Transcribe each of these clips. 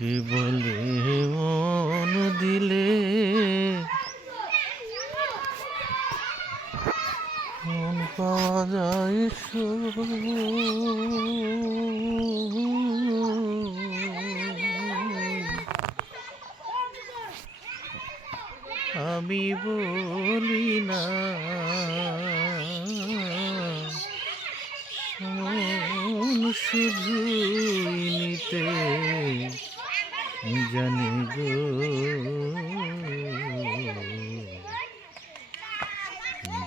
কি বলে মন দিলে মন পাওয়া যায় আমি বলি না মন শুধু নিতে জানি গো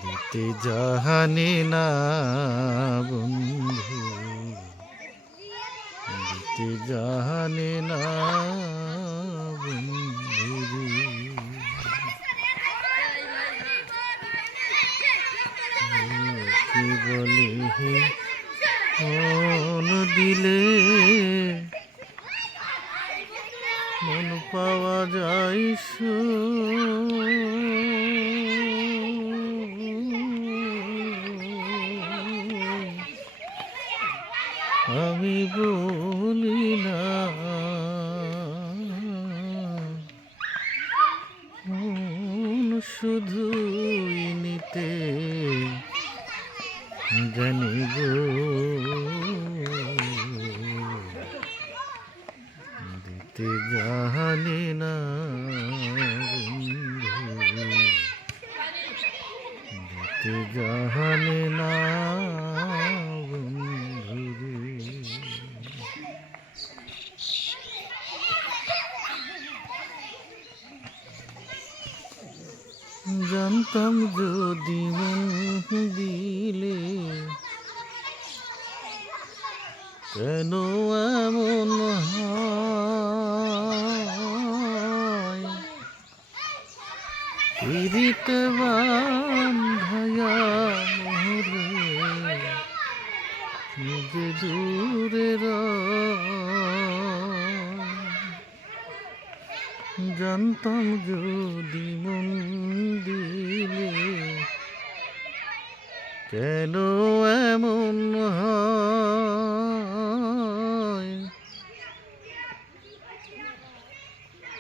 দিতে জানি না বন্ধু দিতে জানি না বন্ধু কি বলি মন দিলে মন পাওয়া যায় আমি বলি না মন শুধুই নিতে জানি গো দিতে জানি না বন্ধু দিতে জানি না বন্ধু জানতাম যদি মন দিলে কেন এমন হয় পিরিতে বান্ধায়া মোরে নিজে দূরে জানতাম যদি মন দিলে কেন এমন হয়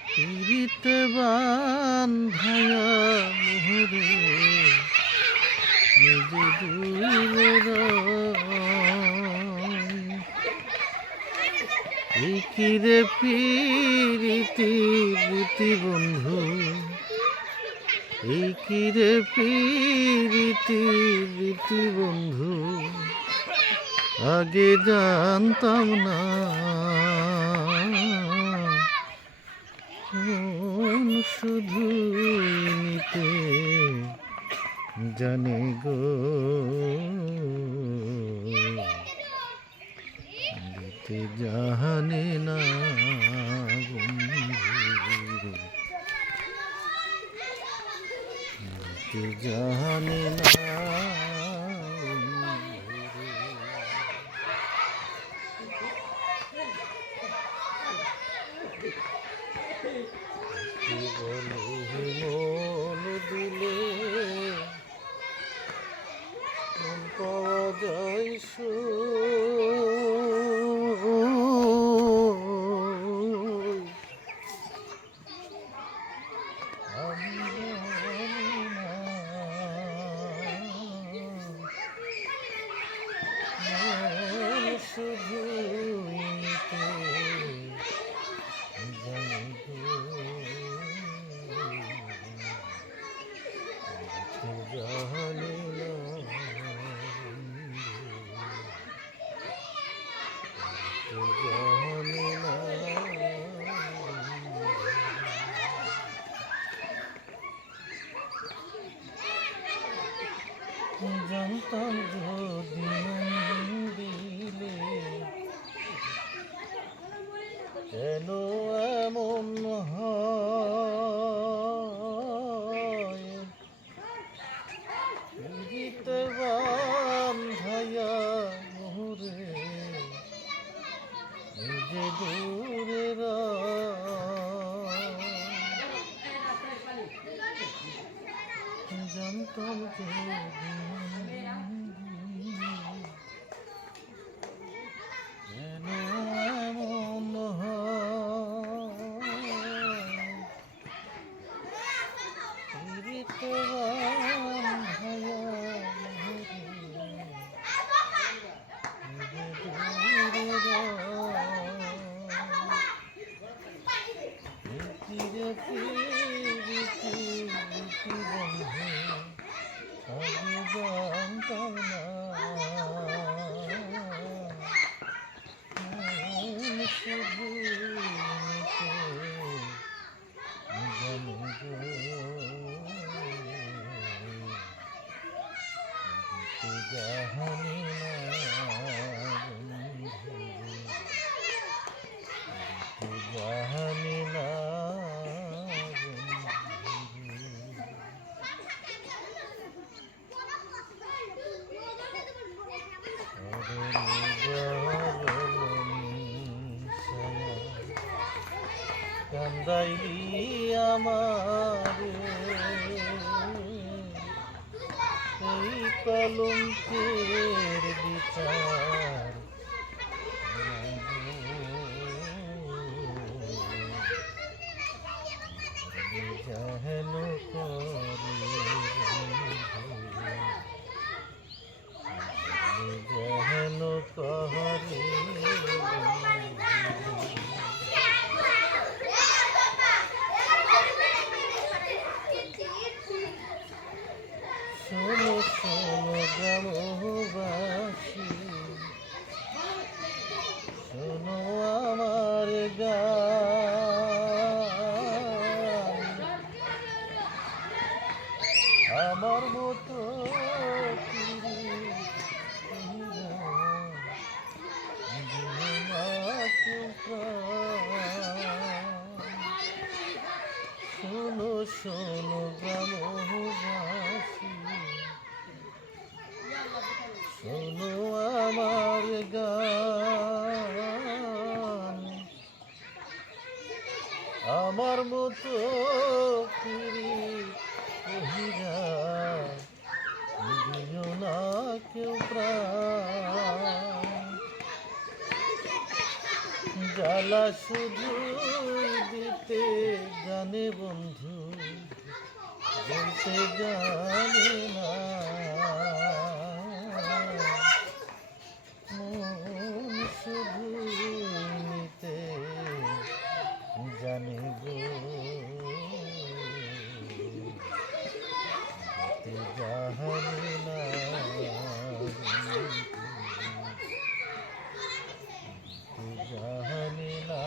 পিরিতে বান্ধায়া মোরে নিজে দূরে কিরে প্রীতি বন্ধু এই কিরে প্রীতি বন্ধু আগে জানতাম না মন শুধু নিতে জানে গো দিতে জানে না বন্ধু দিতে জানে না কি বলে মন দিলে মন পাওয়া যায় শুধু জানতাম যদি মন দিলে কেন এমন হয় পিরিতে বান্ধায়া মোরে নিজে দূরে জানতাম যদি কান্দাইলি আমারে এই কলঙ্কের বিচার যেন করে যেন করে শোনো শোনো গ্রামবাসী, শোনো আমার গান, আমার মতো শোনো শোনো গ্রামবাসী, শোনো আমার গান, আমার মতো কহিরা দিও না কেউ প্রাণ, জ্বালা শুধু দিতে জানে বন্ধু, বলতে জানে না মন, শুধু নিতে জানে গো, দিতে জানে না, দিতে জানে না।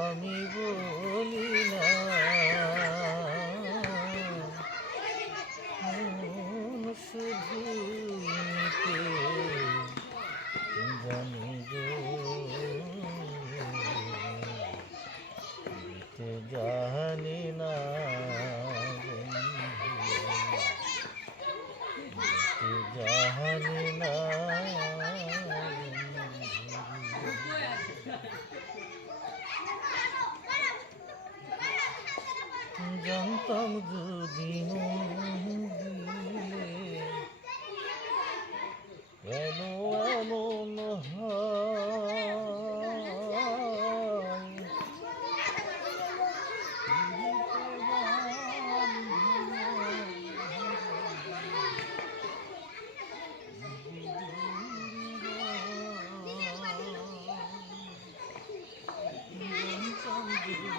আমি বলি না মন শুধু নিতে জানি গো, দিতে জানি না, দিতে জানি না। জানতাম যদি মন দিলে কেন এমন হয়, জানতাম যদি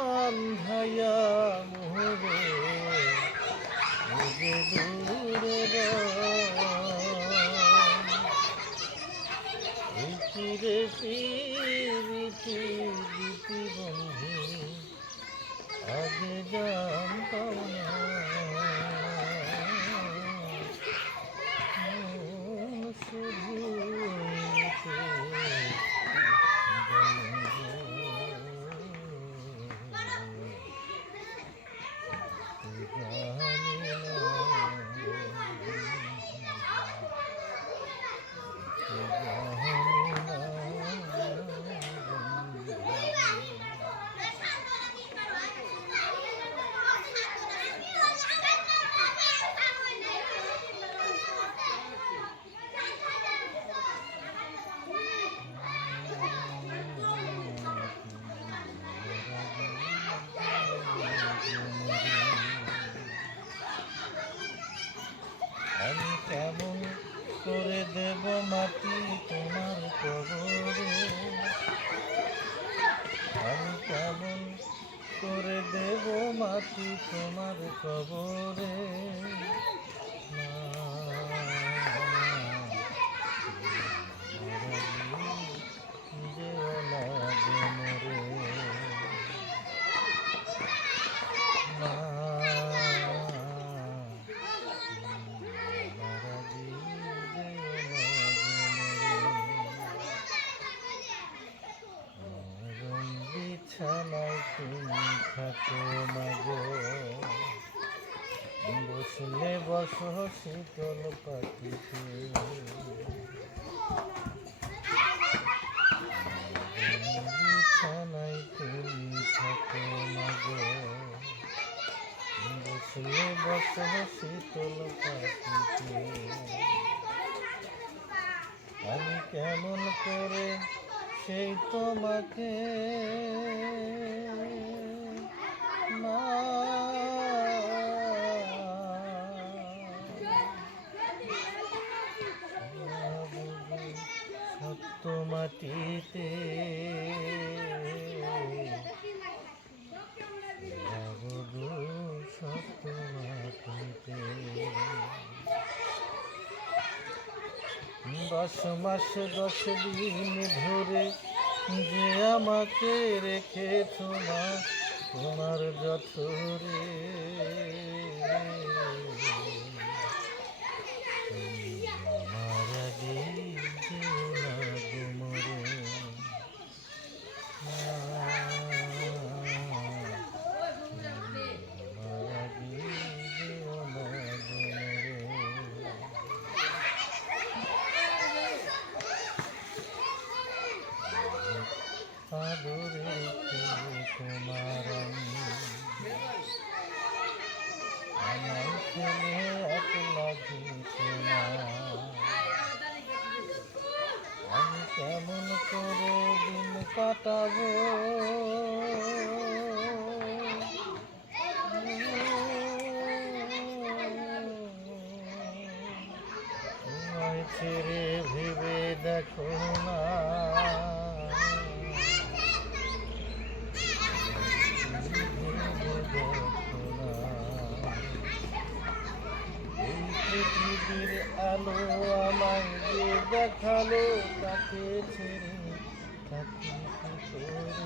বান্ধাইয়া মোরে যে দূরে চিরে পিরিতি দিতি বন্ধু, আগে জানতাম না শুধু আমি কেমন করে দেব মাটি তোমার কবরে, আমি কেমন করে দেব মাটি তোমার কবরে, না বিছানায় তুমি থাকো মাগো, বসলে বসো শীতল পাটিতে, বিছানায় তুমি থাকো মাগো, বসলে বসো শীতল পাটিতে। আমি কেমন করে সেই তোমাকে না সত্য মাটিতে সত্য মাটিতে। 10 মাস 10 দিন ধরে যে আমাকে রেখেছো মা তোমার যঠরে, আমার আগে যেও না গো মরে, আমার আগে যেও না গো মরে। আদরে তোমার আমায় ফেলে একলা যেতে না, আমি কেমন করে দিন কাটাবো, তোমায় ছেড়ে ভেবে দেখো না, পৃথিবীর আলো আমায় যে দেখালো তাকে ছেড়ে থাকি কি করে,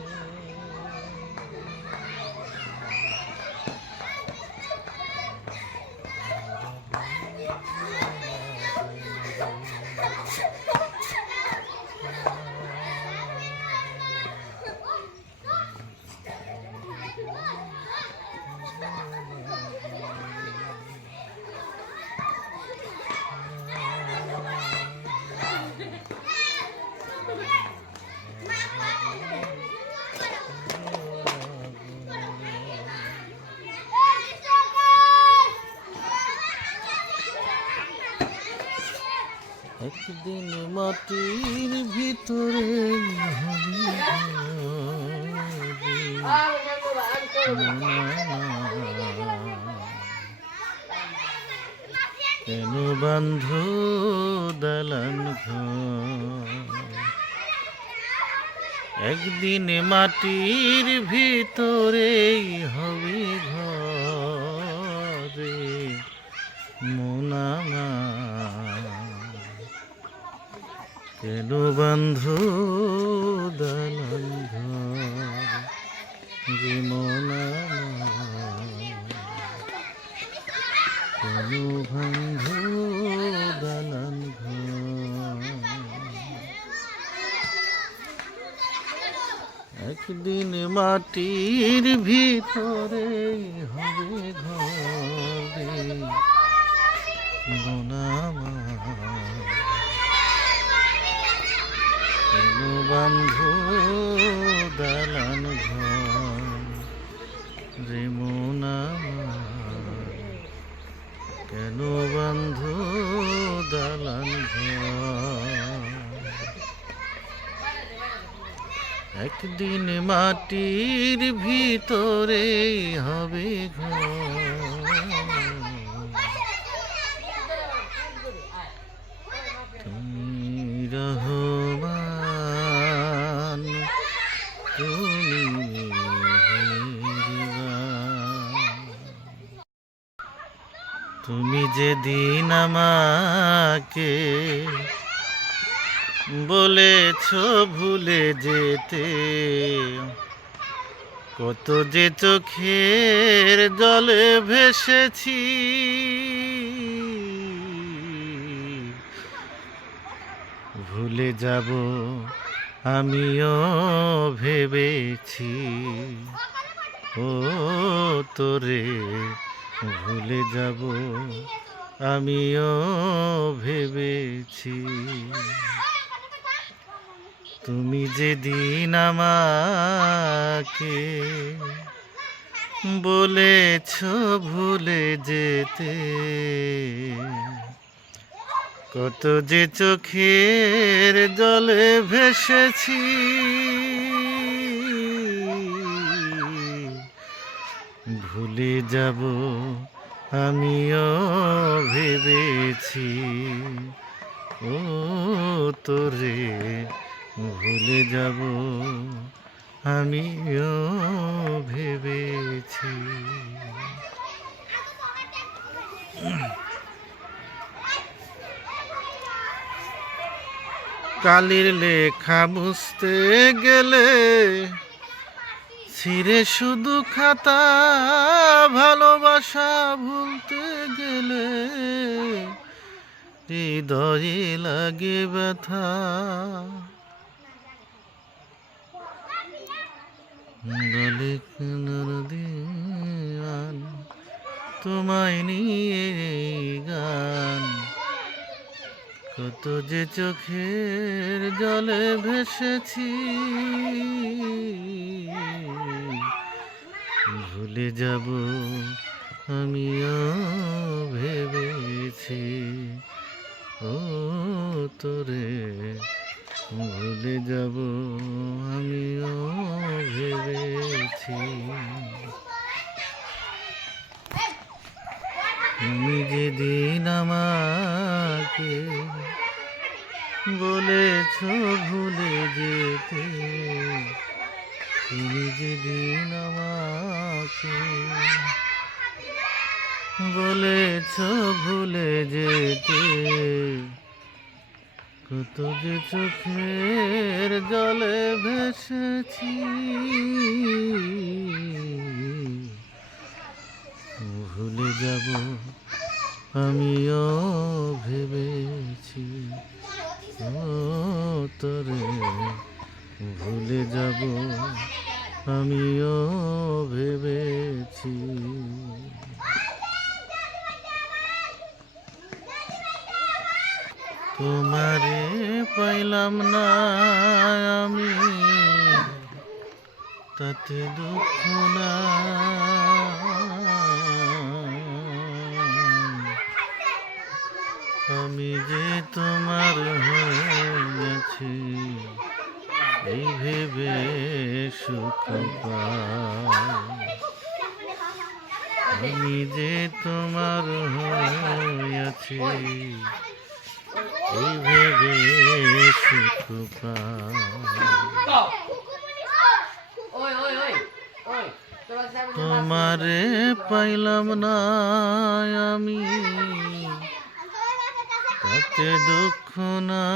একদিন মাটির ভিতরে কেন বান্ধ দালান ঘর, একদিন মাটির ভিতরে হবে ঘরে মোনামা, কেন বান্ধ দালান ঘর যে মোনামা, কেন বান্ধ দালান ঘর, একদিন মাটির ভিতরে হবে ঘরে মোনামা, কেন বান্ধ দালান ঘর রে মোনামা, কেন বান্ধ দালান ঘর, একদিন মাটির ভিতরে হবে ঘর, তুমি রহমান তুমি তুমি যেদিন আমাকে বলেছ ভুলে যেতে, কত যে চোখের জলে ভেসেছি, ভুলে যাব আমিও ভেবেছি ও তোরে ভুলে যাব, আমিও ভেবেছি তুমি যেদিন আমাকে বলেছ ভুলে যেতে, কত যে চোখের জলে ভেসেছি, ভুলে যাব আমিও ভেবেছি ও তোরে ভুলে যাব, আমিও ভেবেছি। কালির লেখা বুঝতে গেলে ছিঁড়ে শুধু খাতা, ভালোবাসা ভুলতে গেলে হৃদয়ে লাগে ব্যথা, বলে দিন তোমায় নিয়ে গান, কত যে চোখের জলে ভেসেছি, ভুলে যাব আমিও ভেবেছি ও তোরে ভুলে যাব, আমিও ভেবেছি তুমি যেদিন আমাকে বলেছ ভুলে যেতে, তুমি যেদিন আমাকে বলেছ ভুলে যেতে, কত যে চোখের জলে ভেসেছি, ভুলে যাব আমিও ভেবেছি ও তোরে ভুলে যাব, আমিও ভেবেছি। তোমারে পাইলাম না আমি, তাতে দুঃখ না, আমি যে তোমার হয়েছি এই ভেবে সুখ পাই, আমি যে তোমার হয়েছি এই ভেবে সুখ পাই, তোমারে পাইলাম না আমি, তাতে দুঃখ না,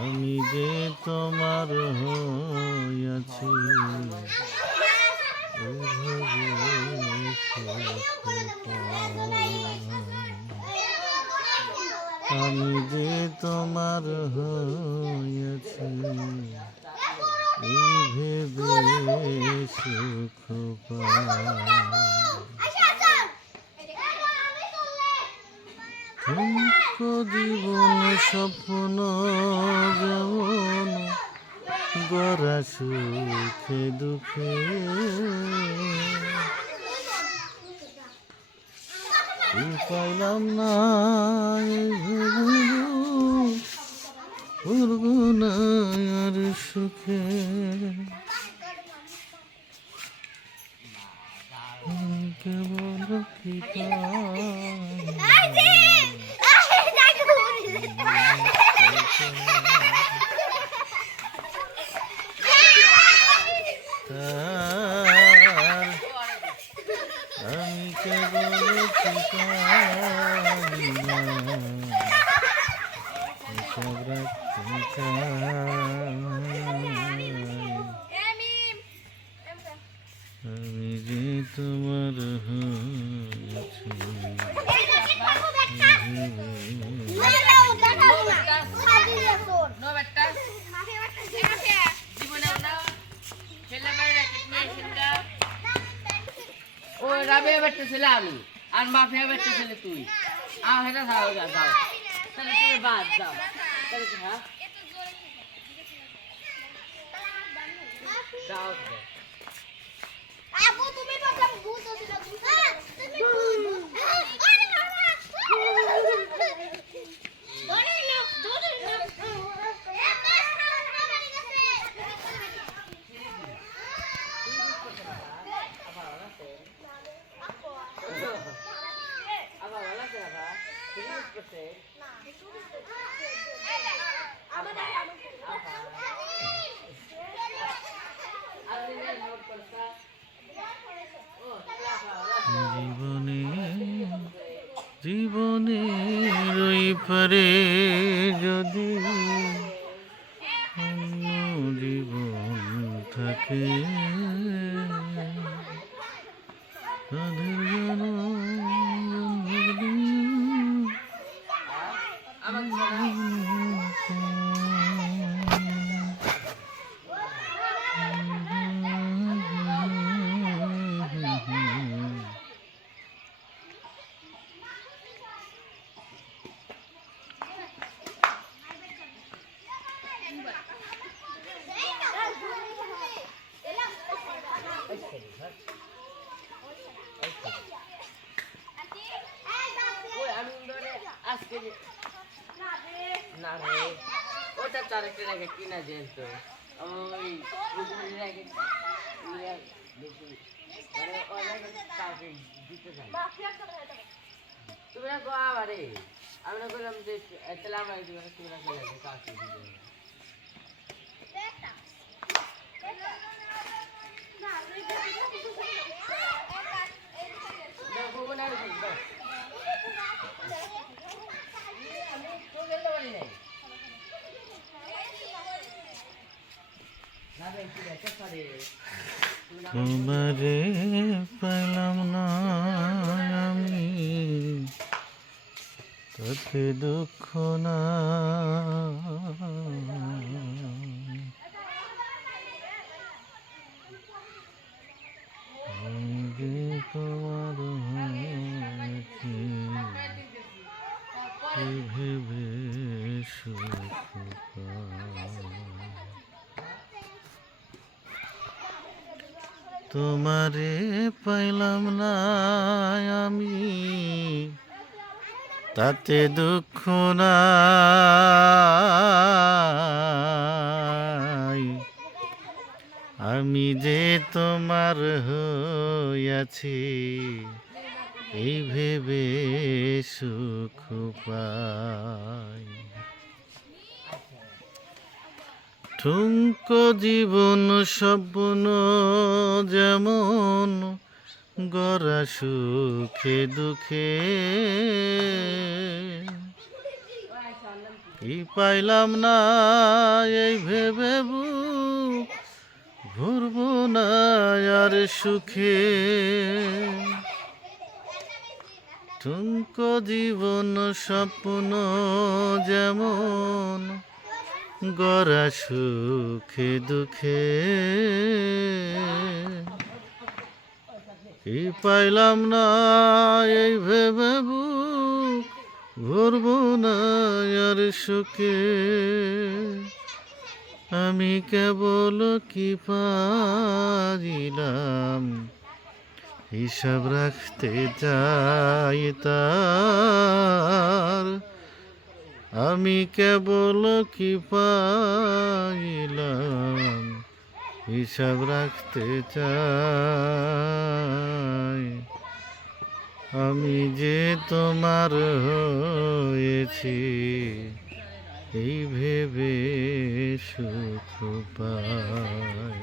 আমি যে তোমার হইয়াছি আমি যে তোমার হইয়াছি এই ভেবে সুখ পাই, ঠুমকো জীবন স্বপ্ন যেমন গড়া সুখে দুঃখে, পাইলাম না আর সুখে, কেবল কি আমি কেবল সব রাখতে চাই, আমি যে তোমার হয়েছি। রাবিয়া বেটে ছেলে আমি আর মাফিয়া বেটে ছেলে তুই হেটা যাও যাও তাহলে তুমি বাদ যাও তাহলে হ্যাঁ যাও আপু তুমি ভাবলাম ভূত হছিল তুমি আরে বাবা ধরে নাও জীবনে জীবনের ওই পারে যদি অন্য জীবন থাকে তাদের না রে ওটা চারেকটা রেখে কিনা যেন তো ওই রেখে মানে অনেক কাউকে দিতে চাই তুমি না গো আবারে আমি না করলাম যে তাহলে আমার তুমি না করলাম কাউকে দিতে তোমারে পেলাম না আমি তাতে দুঃখ না আমি যে তোমার হয়েছি এই ভেবে সুখ পাই। তোমারে পাইলাম না আমি তাতে দুঃখ নাই আমি যে তোমার হইয়াছি এই ভেবে সুখ পাই। ঠুনকো জীবন স্বপ্ন যেমন গড়া সুখে দুঃখে কি পাইলাম না এই ভেবে বুক ভরব না আর সুখে। ঠুনকো জীবন স্বপ্ন যেমন গড়া সুখে দুঃখে কি পাইলাম না এই ভেবে বুক ভরব না আর সুখে। আমি কেবল কি পারিলাম হিসাব রাখতে যাই তার আমি কেবল কি পাইলাম হিসাব রাখতে চাই। আমি যে তোমার হয়েছি এই ভেবে সুখ পাই।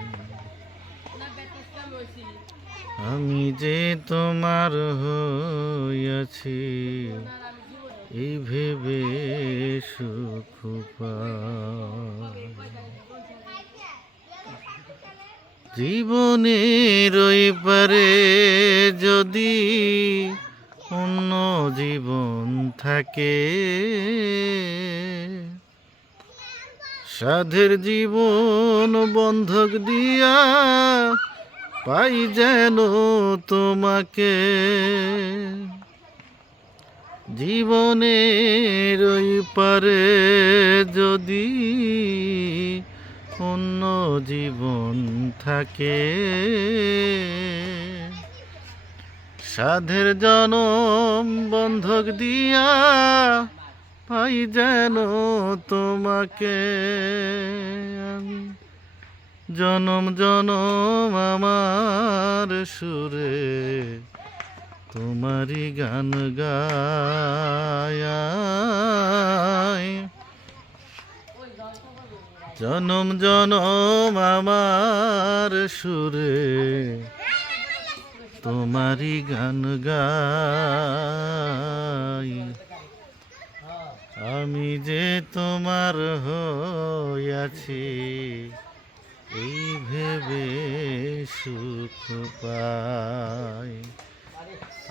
আমি যে তোমার হয়েছি এই ভেবে সুখ পাই। জীবনের ওই পারে যদি অন্য জীবন থাকে সাধের জীবন বন্ধক দিয়া পাই যেন তোমাকে জীবনের ওই পারে যদি অন্য জীবন থাকে সাধের জনম বন্ধক দিয়া পাই যেন তোমাকে আমি জনম জনম আমার সুরে তোমারই গান গায় জনম জনম আমার সুরে তোমারই গান গাই আমি যে তোমার হইয়াছি এই ভেবে সুখ পাই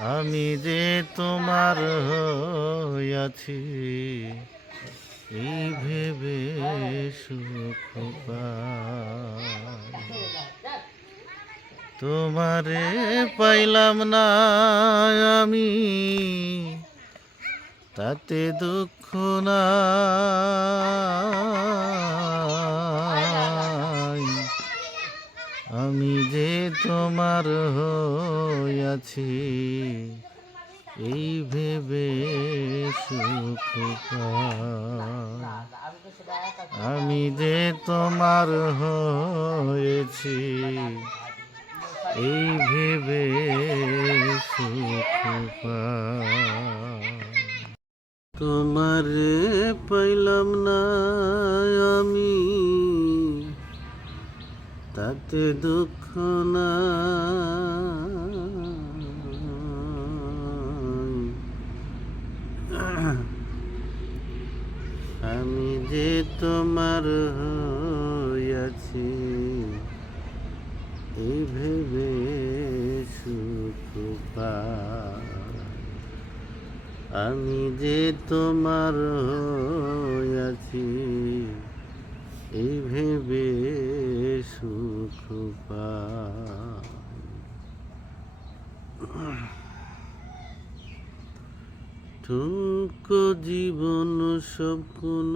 আমি যে তোমার হইয়াছি এই ভেবে সুখ পাই তোমারে পাইলাম না আমি তাতে দুঃখ নাই আমি যে তোমার হইয়াছি এই ভেবে সুখ পাই আমি যে তোমার হয়েছি এই ভেবে সুখ পাই তোমারে পাইলাম না আমি তাতে দুঃখ নাই আমি যে তোমার হইয়াছি এই ভেবে সুখ পাই আমি যে তোমার হইয়াছি এই ভেবে সুখ পাই ঠুনকো জীবন স্বপ্ন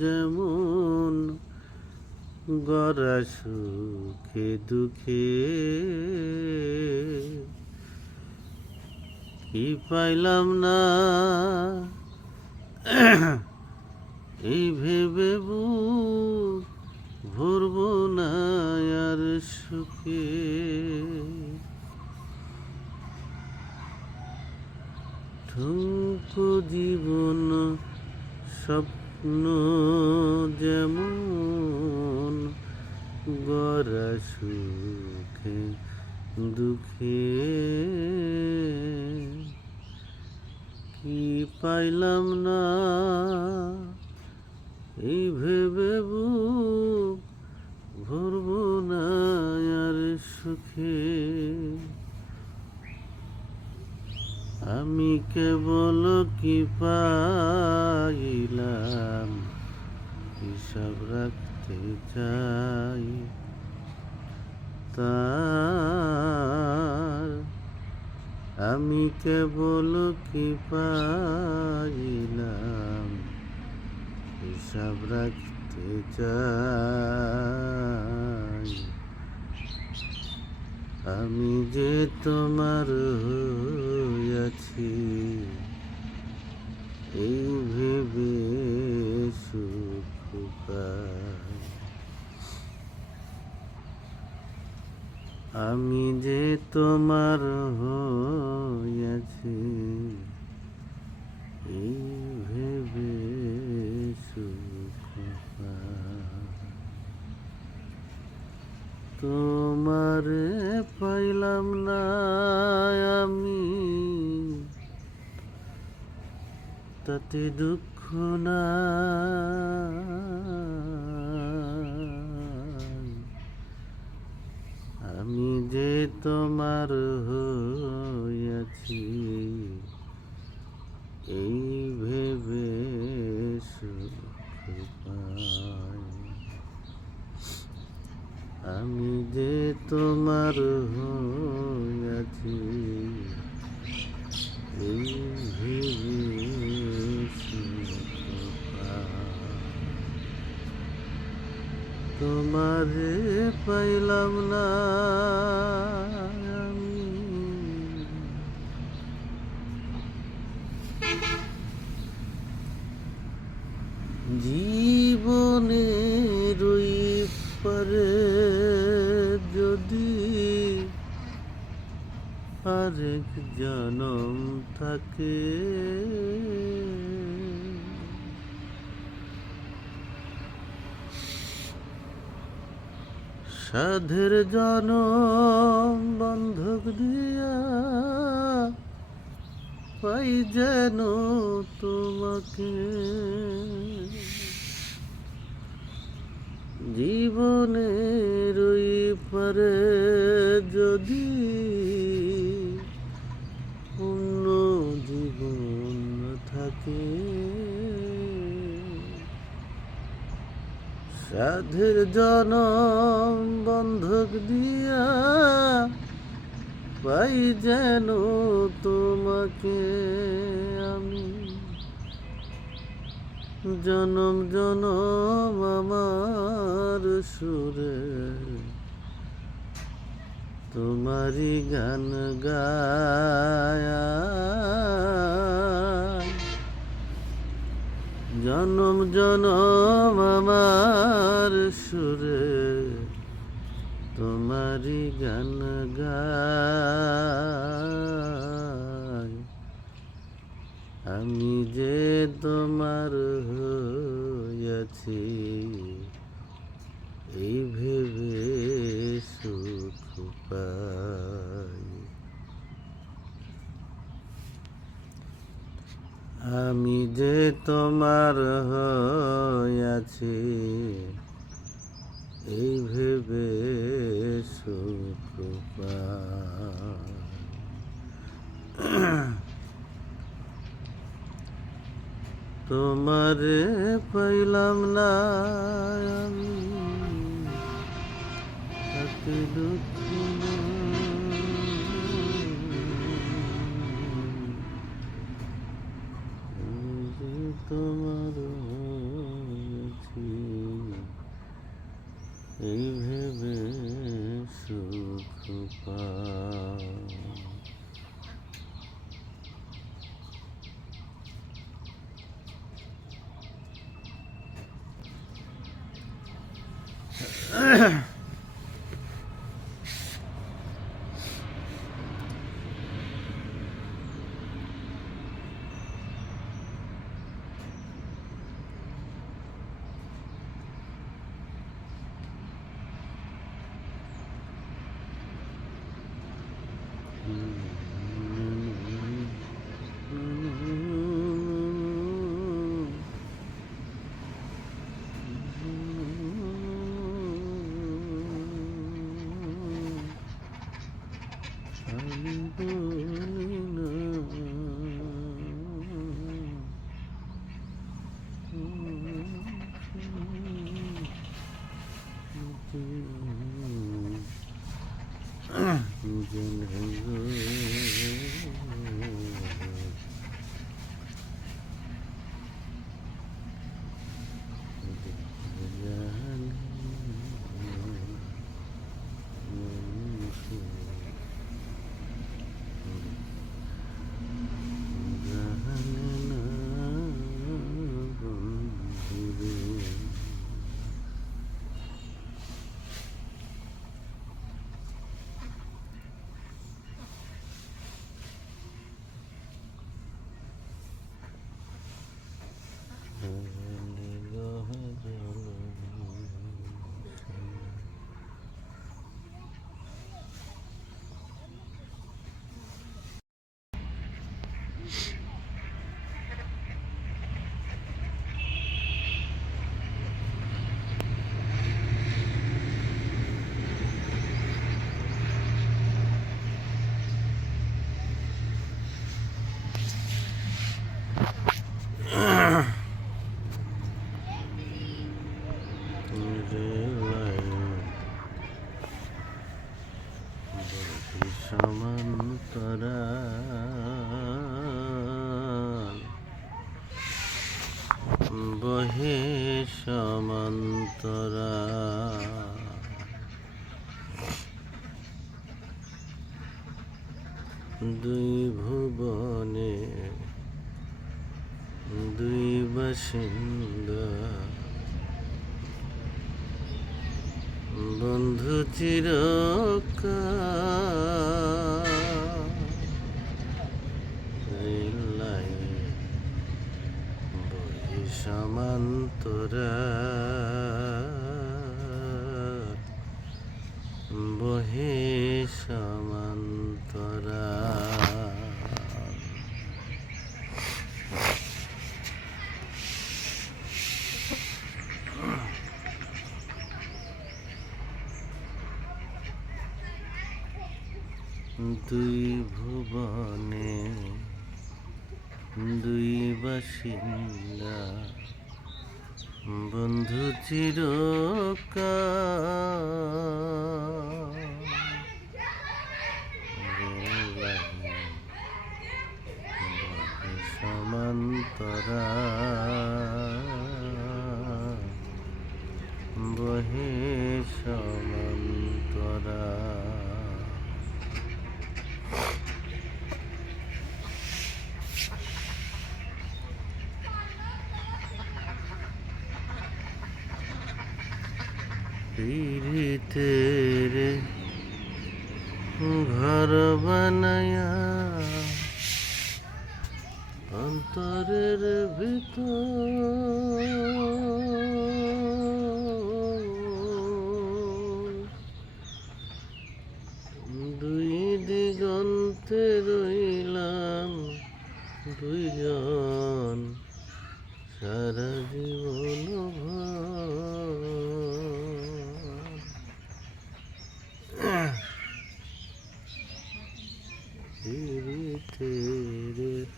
যেমন গড়া সুখে দুঃখে কি পাইলাম না এই ভেবে বুক ভরব না আর সুখে ঠুনকো জীবন স্বপ্ন যেমন গড়া সুখে দুঃখে কি পাইলাম না এই ভেবে বুক ভরব না আর সুখে আমি কেবল কি পাইলাম হিসাব রাখতে চাই তার আমি কেবল কি পাইলাম হিসাব রাখতে চাই আমি যে তোমার হইয়াছি এই ভেবে সুখ পাই আমি যে তোমার হইয়াছি এই ভেবে সুখ পাই তোমারে পাইলাম না আমি তাতে দুঃখ নাই আমি যে তোমার হইয়াছি এই ভেবে সুখ পাই আমি যে তোমার হইয়াছি এই ভেবে সুখপা। তোমারে পাইলাম না আমি, জীবনের ওই পারে যদি আরেক জনম থাকে, সাধের জনম বন্ধক দিয়া পাই যেন তোমাকে। জীবনের ওই পারে যদি অন্য জীবন থাকে, সাধের জনম বন্ধক দিয়া পাই যেন তোমাকে আমি। জনম জনম আমার সুরে তোমারি গান গায়া, জনম জনম আমার সুরে তোমারি গান গায়। আমি যে তোমার হইয়াছি এই ভেবে সুখ পাই। আমি যে তোমার হইয়াছি এই ভেবে সুখ পাই। তোমারে পাইলাম না আমি, তাতে দুঃখ তোমার হয়েছি এই ভেবে সুখ পাই। সমান্তরাল বহে সমান্তরাল দুই ভুবনে দুই বাসিন্দা বন্ধু চিরকাল রেল লাইন বহি সমান্তরাল বহি সমান্তরাল দুই ভুবনে দুই বাসিন্দা বন্ধু চিরকাল সমান্তরাল বহে সমান্তরাল পীড়িতের ঘর বানায়া অন্তরের ভিতর দুই দিগন্তে রইলাম দুইজন সারা জীবন পীড়িতের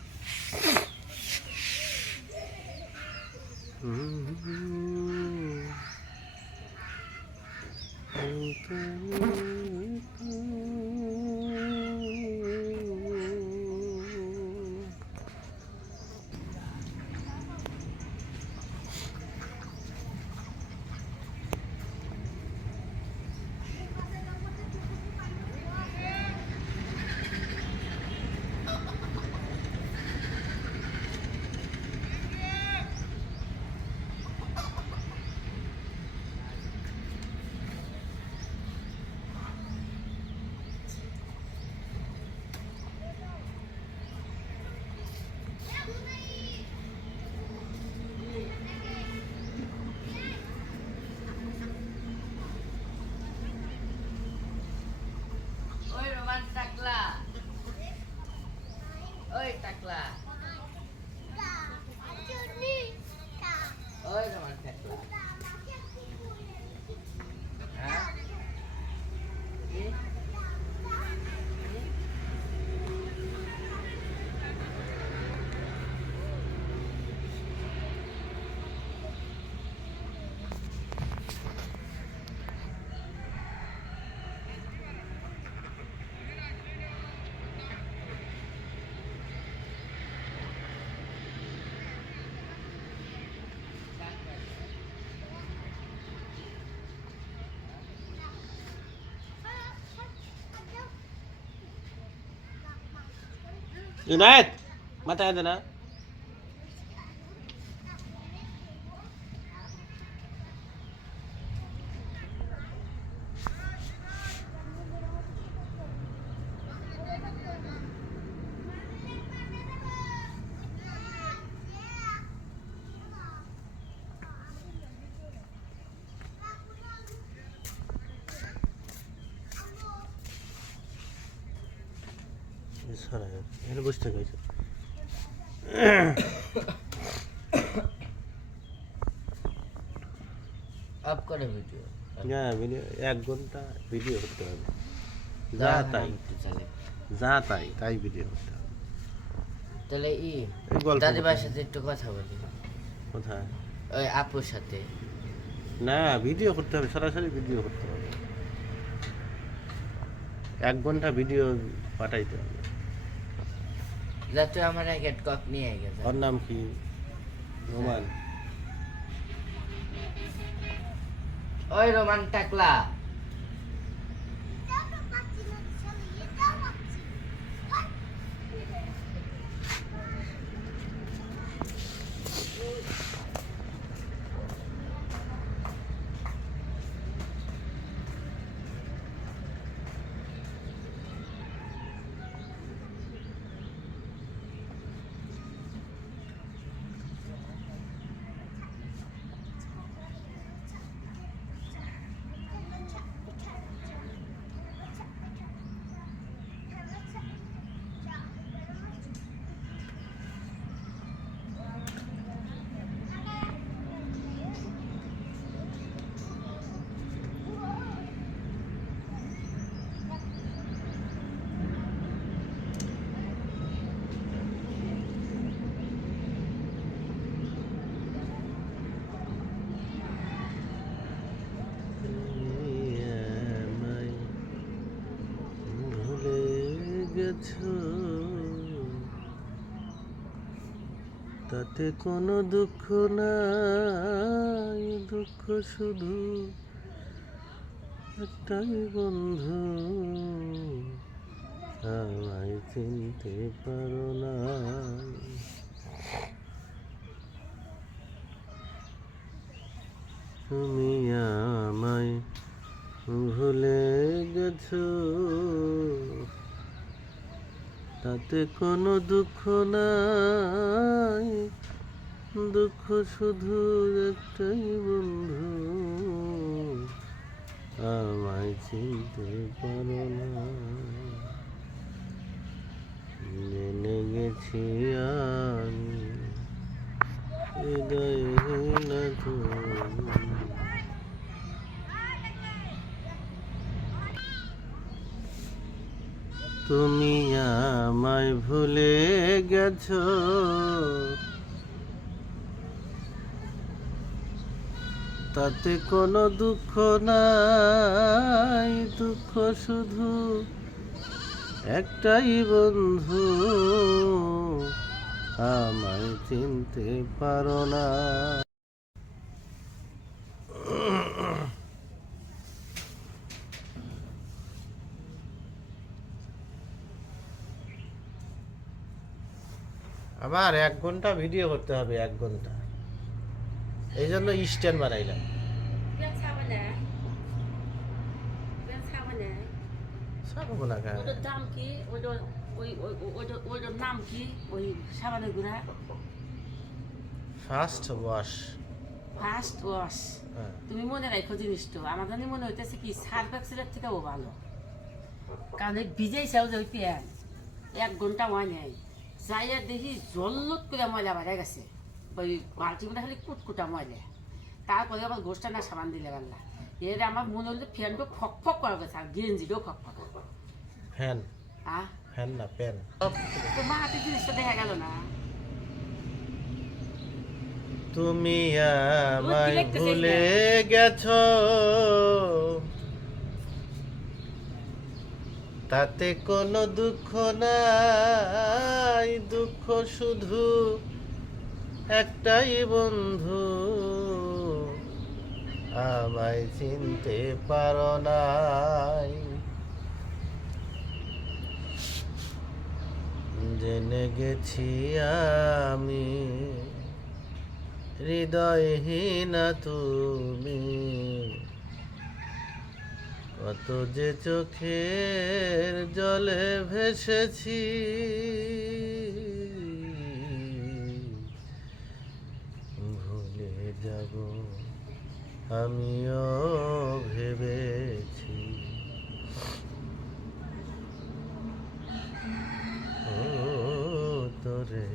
ওই রোমান টাকলা ওই টাকলা ওই রোমান টাকলা হ্যাঁ কি? Junaid, matay na na. এখানে বসে থাকে আপ করে ভিডিও হ্যাঁ ভিডিও 1 ঘন্টা ভিডিও করতে হবে যা তাই তাই ভিডিও করতে হবে তাহলে এই গল্প দাদিমার সাথে একটু কথা বলি কোথায় ওই আপুর সাথে না ভিডিও করতে হবে সরাসরি ভিডিও করতে হবে 1 ঘন্টা ভিডিও পাঠাইতে হবে। যাতে আমার এক কক নিয়ে গেছে। ওর নাম কি? রোমান। ওই রোমান টাকলা, তাতে কোনো দুঃখ নাই, দুঃখ শুধু একটাই বন্ধু, আমায় চিনতে পারো না। তুমি আমায় ভুলে গেছো, তাতে কোনো দুঃখ নাই, দুঃখ শুধু একটাই বন্ধু, আমায় চিনতে পারো না। জেনে গেছি আমি হৃদয়হীন তুমি, তুমি আমায় ভুলে গেছো, তাতে কোনো দুঃখ নাই, দুঃখ শুধু একটাই বন্ধু, আমায় চিনতে পারো না। আবার 1 ঘন্টা ভিডিও করতে হবে, 1 ঘন্টা, এই জন্য স্ট্যান্ড বানাইলাম। সাবো না কেন? ওটার দাম কি? ওইটার নাম কি? ওই সাবানের গুঁড়া ফার্স্ট ওয়াশ। First wash. তুমি মনে রাখো জিনিসটা, আমার জানি মনে হইতেছে কি সার্ফ এক্সেলের থেকেও ভালো, কারণ এই ভিজাইছাও যে ওই প্যান 1 ঘন্টা হয় নাই, যাইয়া দেখি জল্লত করে ময়লা বাড়া গেছে, ওই বালতি মধ্যে খালি কুটকুটা ময়লা, তারপরে আবার গোষ্ঠটা না সাবান দিলে পারলা, এর আমার মনে হলো ফ্যানটা ফক ফক করা গেছে, আর গেঞ্জিটাও ফক ফক। ফ্যান? হ্যাঁ, ফ্যান না, প্যান। তো মা হাতে জিনিসটা দেখা গেল না। তুমি আমায় ভুলে গেছো, তাতে কোনো দুঃখ নাই, দুঃখ শুধু একটাই বন্ধু, আমায় চিনতে পারো নাই। জেনে গেছি আমি হৃদয়হীনা তুমি, কত যে চোখের জলে ভেসেছি, ভুলে যাব আমিও ভেবেছি, ও তোরে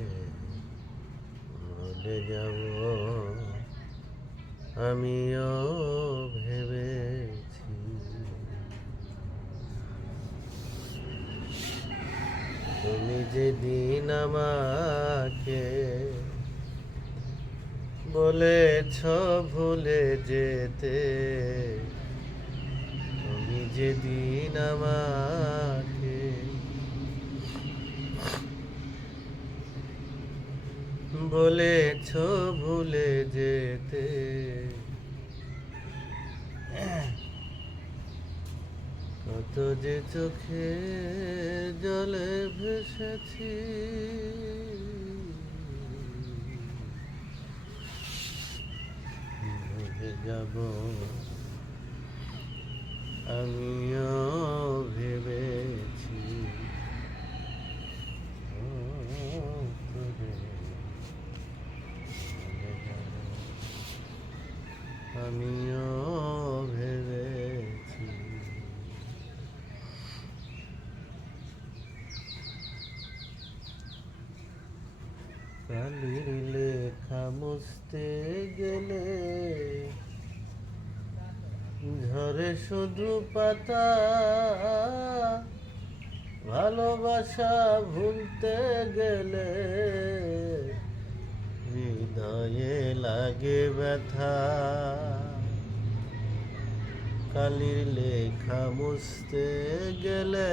ভুলে যাব আমিও ভেবেছি। তুমি যেদিন আমাকে বলেছ ভুলে যেতে, তুমি যেদিন আমাকে বলেছ ভুলে যেতে, কত যে চোখে জলে ভেসেছি, ভুলে যাব আমিও ভেবেছি। আমিও ভেবেছি। কালির লেখা মুছতে গেলে ঝরে শুধু পাতা, ভালোবাসা ভুলতে গেলে হৃদয়ে লাগে ব্যথা। কালির লেখা মুছতে গেলে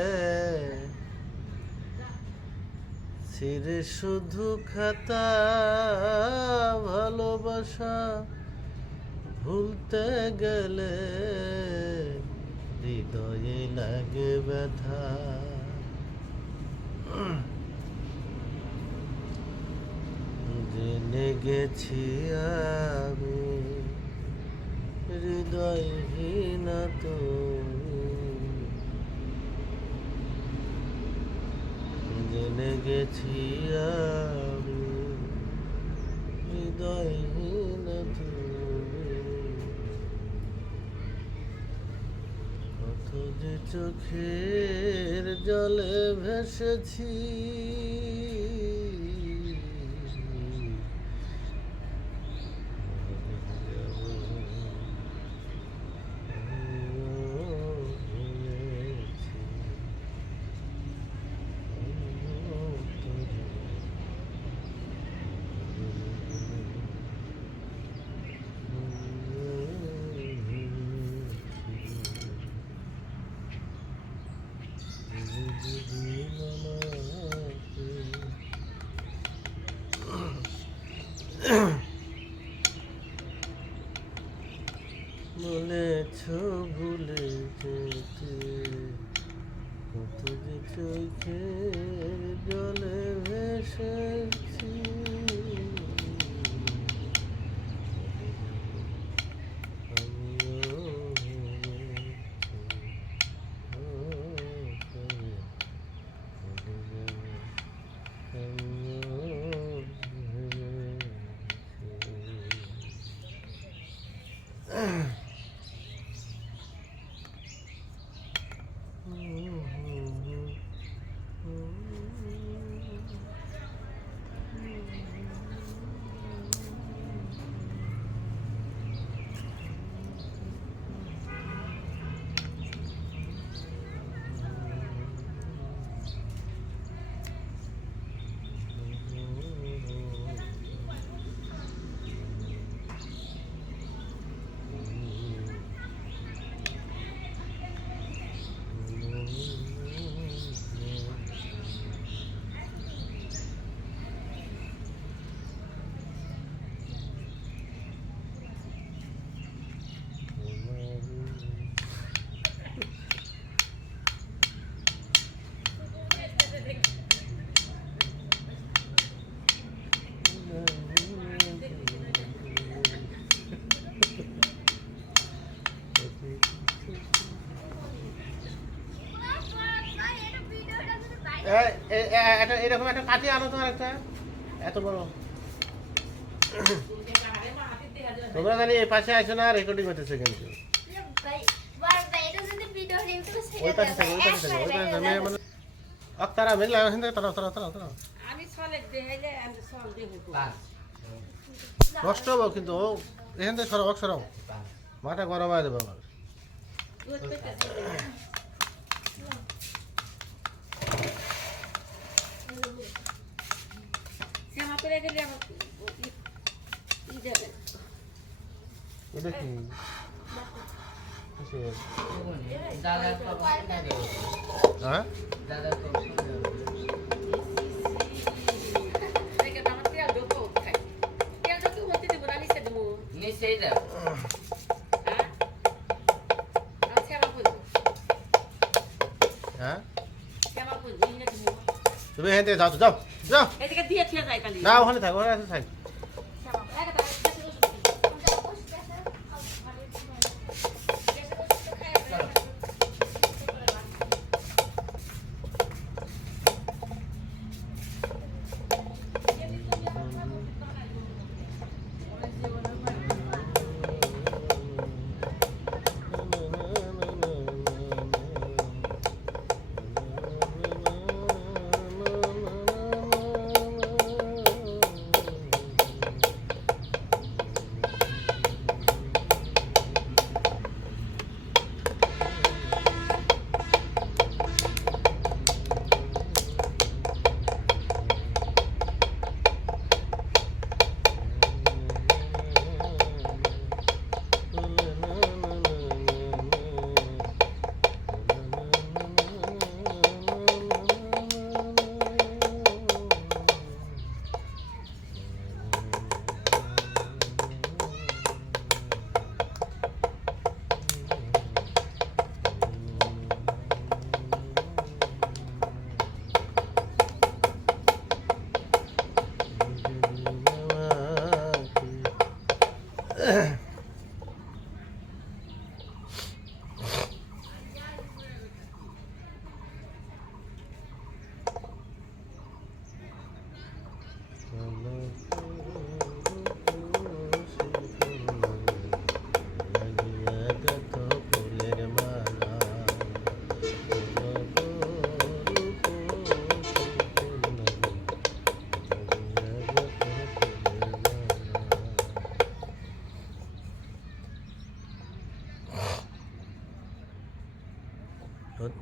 ছিঁড়ে শুধু খাতা, ভালোবাসা ভুলতে গেলে হৃদয়ে লাগে ব্যথা। জেনে গেছি আমি হৃদয়হীন তুমি, জেনে গেছি আমি হৃদয়হীন তুমি, কত যে চোখের জলে ভেসেছি, বলেছ ভুলে যেতে, কত যে চোখের জলে ভেসেছি, আমিও এরকম একটা কাঠি আনো তোমার একটা এত বড়। তোমরা জানি এই পাশে আসো না, রেকর্ডিং হতেছে কিন্তু ওই পাশে থাকে, ওই পাশে থাকে, ওই পাশে থাকে মানে তারা মেঘলা এখান থেকে তারা তারা তারা তারা আমি সলে দেখাইলে আমি সল দেখব কষ্ট হবো কিন্তু ও এখান থেকে সরাও সরাও, মাথা গরম হয়ে যাবে আমার। শ্যামা করে গেলে আমার এটা কি কিসের? দাদা হ্যাঁ দাদা আমার তেল ঢোকো খাই সেই দাও হ্যাঁ আচ্ছা বাবু হ্যাঁ বাবু দিন তুমি তুমি হেঁটে যাও তো যাও যাও এদিকে দিয়ে থিয়ে যায় খালি না ওখানে থাক ওখানে থাক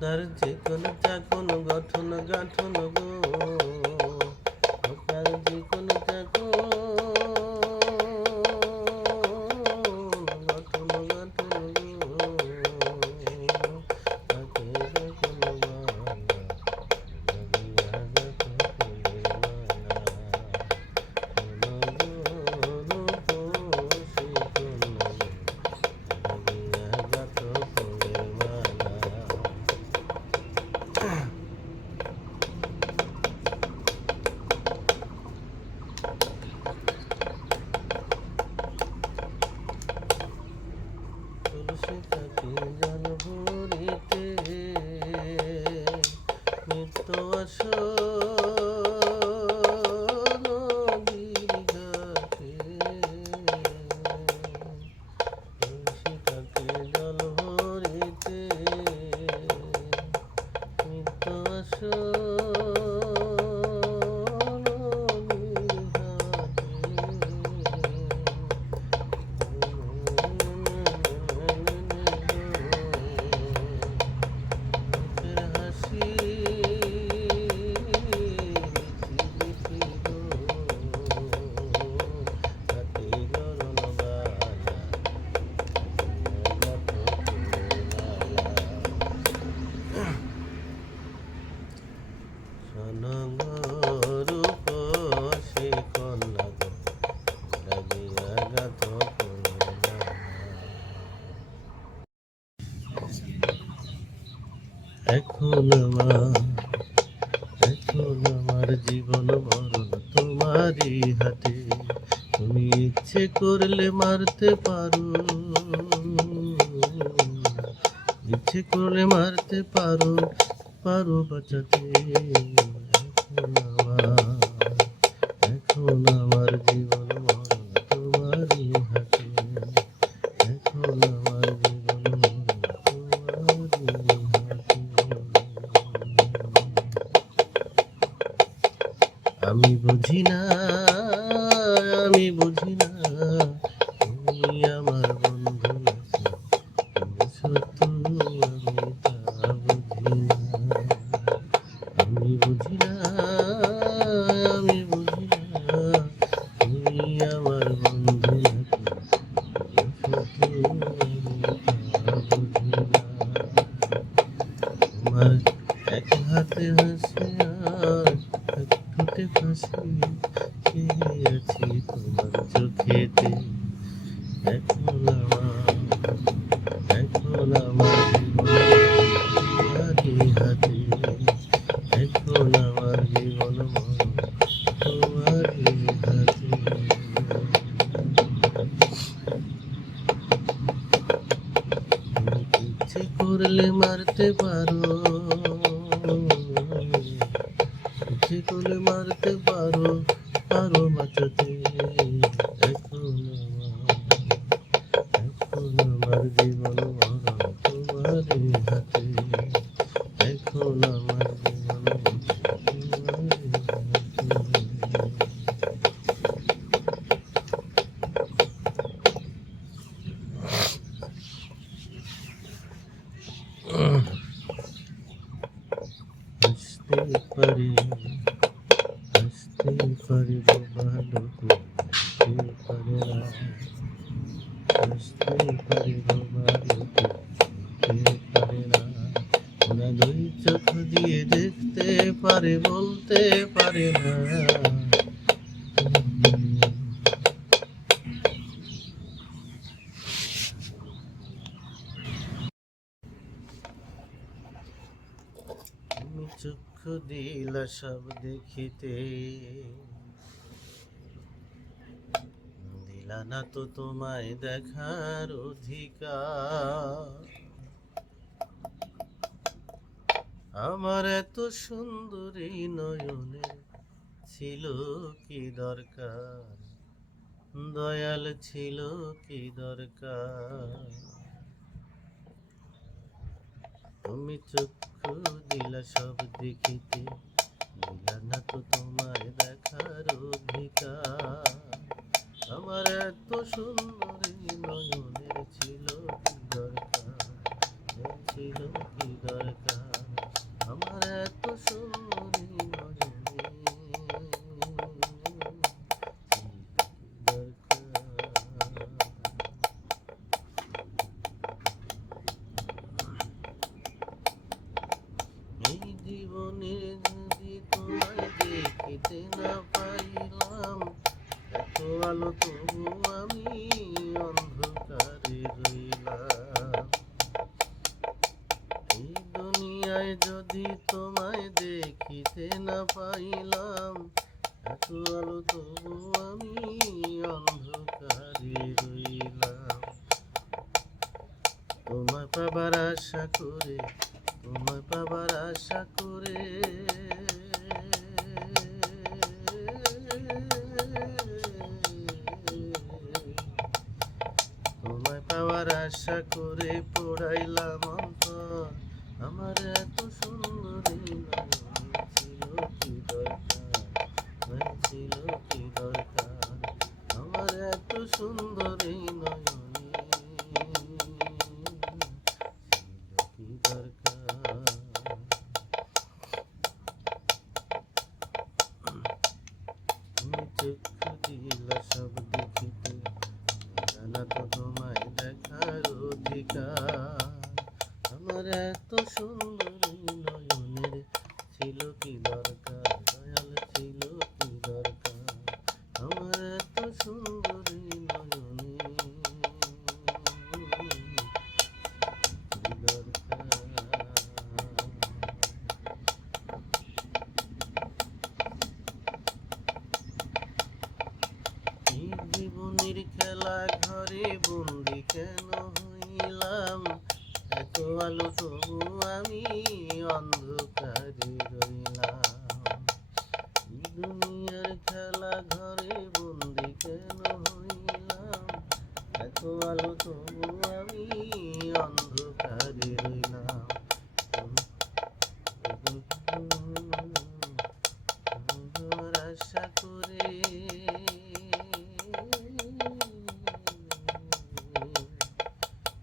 তার যে কোনো চাকন গঠন গাঠন গো তার যে কোনো চাকন গঠন গাঠন গো তাকে যখন তুলসী তাকে জল ভরিতে নিত্য আসো নদীর ঘাটে তুলসী তাকে জল ভরিতে নিত্য আসো রূপ সে কন্যা লাগিয়া গাথ এখন আমার জীবন মরণ তোমারই হাতে তুমি ইচ্ছে করলে মারতে পারো ইচ্ছে করলে মারতে পারো পারো বাঁচাতে এখন আমার জীবন মরণ তোমারই হাতে এখন আমার জীবন মরণ তোমারই হাতে আমি বুঝি না তুমি আমার বন্ধু সত্য আমি বুঝি না তুমি আমার বন্ধু তোমার এক হাতে হাসি আর এক ঠোঁটে ফাঁসি আছি তোমার চোখেতে বলে মারতে পারো পারো বাঁচাতে। এখন আমার জীবন মরণ তোমারই হাতে। এখন আমার জীবন মরণ তোমারই হাতে। হাসতে পারি হাসতে পারিব ভালো হাসতে পারে না। হাসতে পারিব ভালো হাসতে পারে না। ওরা দুই চোখ দিয়ে দেখতে পারে বলতে পারে না। তুমি চক্ষু দিলা সব দেখিতে, দিলা না তো তোমায় দেখার অধিকার। আমার এত সুন্দরী নয়নে ছিল কি দরকার, দয়াল ছিল কি দরকার। তুমি চক্ষু দিলা সব দেখিতে, দিলা না তো তোমায় দেখার অধিকার। আমার এত সুন্দরী নয়নের ছিল কি দরকার, ছিল কি দরকার। আমার এত সুন্দরী নয়নের এই জীবনে যদি তোমায় দেখিতে না পাইলাম, এত আলো তবু আমি অন্ধকারে রইলাম। এই দুনিয়ায় যদি তোমায় দেখিতে না পাইলাম, এত আলো তবু আমি অন্ধকারে রইলাম। তোমায় পাবার আশা করে, তোমায় পাবার আশা করে, তোমায় পাওয়ার আশা করে পোড়াইলাম অন্তর। আমার এত সুন্দরী নয়নে ছিল কি দরকার, ছিল কি দরকার। আমার এত সুন্দরী নয়নে ছিল কি দরকার। তুমি চক্ষু দিলা সব দেখিতে, না তো তোমায় দেখার অধিকার। আমার এত সুন্দরী নয়নের ছিল কি দরকার, দয়াল ছিল কি দরকার। আমার এত সুন্দরী নয়নের কি দরকার। এই জীবনের খেলা ঘরে বন্দি কেন হইলাম, এত আলো তবু আমি অন্ধকারে রইলাম। এই দুনিয়ার খেলা ঘরে বন্দি কেন হইলাম, এত আলো তবু আমি অন্ধকারে রইলাম। তোমার আশা করে,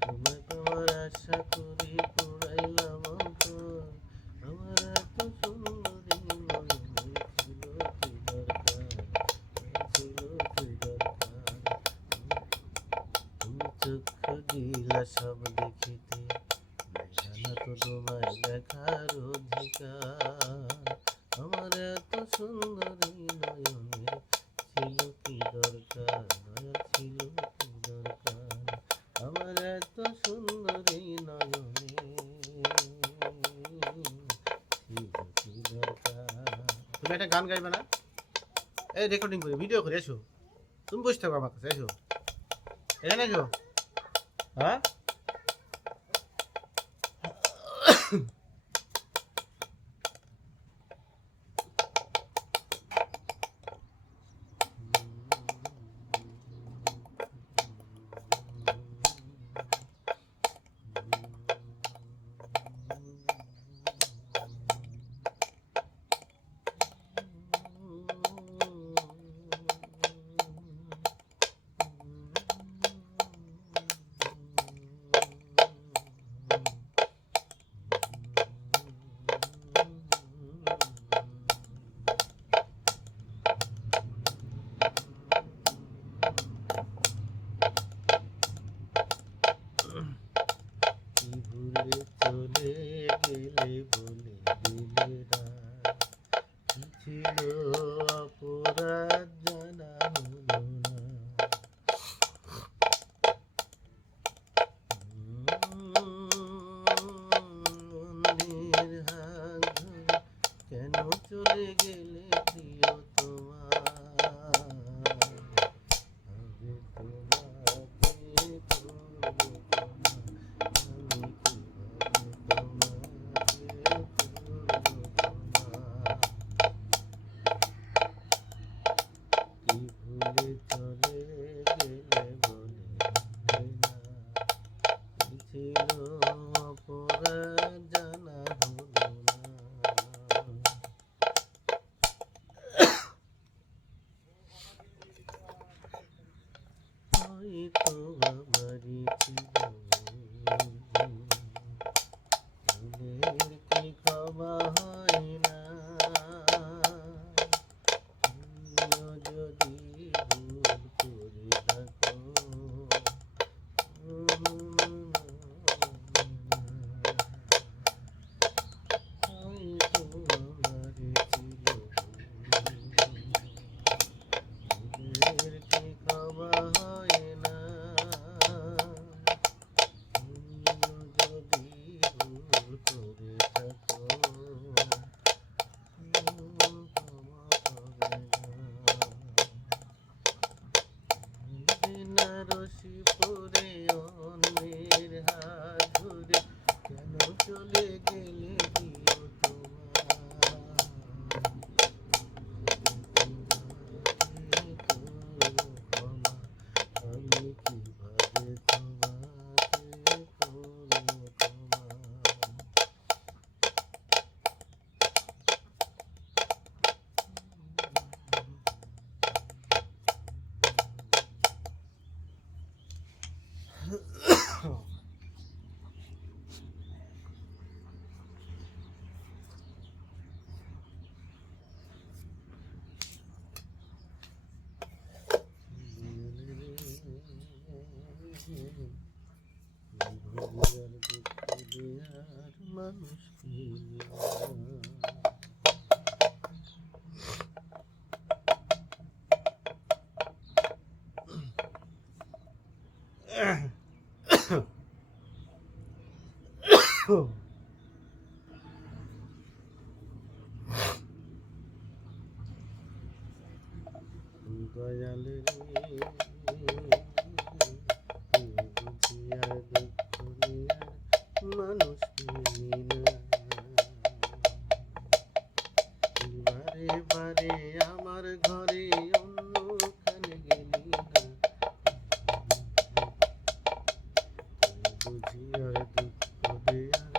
তোমায় পাওয়ার আশা করে পোড়াইলাম অন্তর। আমার এত সুন্দরী নয়নে ছিল কি দরকার, ছিল কি দরকার। তুমি চক্ষু দিলা সব দেখিতে, দিলা না তো তোমায় দেখার অধিকার। আমার এত সুন্দরী নয়নে ছিল কি দরকার, দয়াল ছিল কি দরকার। আমার এত সুন্দরী নয়নে ছিল কি দরকার। তুমি একটা গান গাইবে না? এই রেকর্ডিং করে ভিডিও করে এসো, তুমি বসে থাকো আমার কাছে, এসো এখানে এসো। হ্যাঁ বলে দিলে না কি ছিল অপরাধ জানা হলো না অন্যের হাত ধরে কেন চলে গেলে প্রিয় তোমার আগে তোমাকে করবো ক্ষমা আমি কিভাবে তোমাকে করবো ক্ষমা কি ভুলে চলে গেলে বলে না কি ছিল অপরাধ জানা হলো না হয়তো আমারই ছিল ভুলের কি ক্ষমা হয় না তুমিও যদি ভুল করে থাকো হয়তো আমারই ছিল ভুলের কি ক্ষমা হয় না তুমিও যদি ভুল করে থাকো ক্ষমা হবে না বেনারসি পরে অন্যের হাত ধরে কেন চলে গেলে প্রিয় তোমার ক্ষমা আমি কিভাবে তোমাকে করবো ক্ষমা মানুষ দয়াল রে বুঝি আর দুঃখ নিয়ে মানুষ পেলি না বারে বারে আমার ঘরে অন্যখানে গেলি না বুঝি আর দুঃখ দেয়ার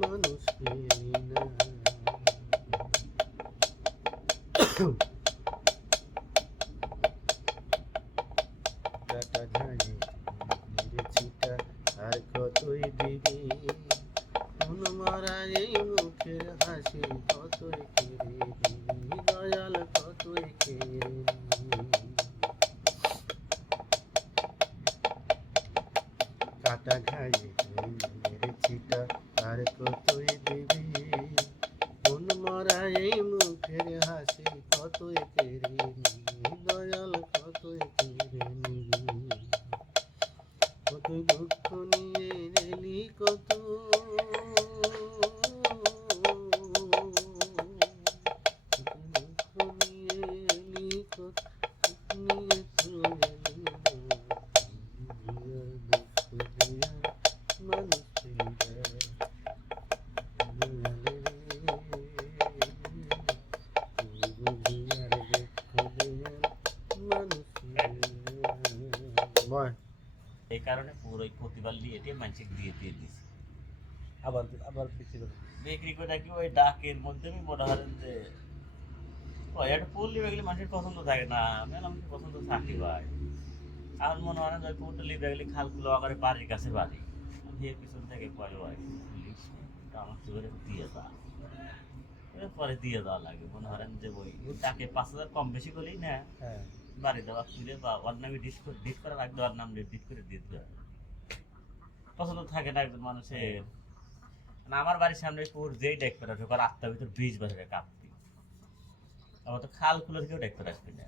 মানুষ পেলি না কাটা ঝাড়ে মেরেছিটা আর কতই দিবি কোন মারা এই মুখের হাসি কতই কেড়ে দিবি দয়াল কতই কেড়ে নিবি কাটা ঘায়ে মেরেছিটা আর কতই দিবি কোন মারা এই মুখের হাসি কতই কেড়ে নিবি দয়াল কতই কেড়ে নিবি কত দুঃখ নিয়ে এলি কত দুঃখ নিয়ে এলি কত নিয়ে চলে দুঃখ দিয়া মানুষ মানুষ এই কারণে পুরো প্রতিবার নিয়ে এটি মানুষকে দিয়ে দিয়েছি আবার আবার বিক্রি করে বিক্রি করে কি ওই ডাকের মধ্যে আমি মনে হয় যে ওই একটা পল্লী বেগলি মানুষের পছন্দ থাকে না মেলা মানুষের পছন্দ থাকে ভাই আমার মনে হয় না যে পল্লী বেগলি খালগুলো আকারে বাড়ির কাছে বাড়ি আমি এর পিছন থেকে কয় ভাই আমার চোখে দিয়ে যা পরে দিয়ে দেওয়া লাগে মনে হয় যে ওই তাকে 5,000 কম বেশি করলেই না হ্যাঁ বাড়ি দেওয়া তুলে বা ওর নামে ডিস করা লাগবে ওর নাম ডিস করে দিয়ে দেবে পছন্দ থাকে না একজন মানুষের না আমার বাড়ির সামনে পুর যেই ডেক করে ঢোকার 8টার ভিতর 20 বছরের কাঁপতি। আবার তো খাল খুলে থেকেও ডেক করে আসবি না,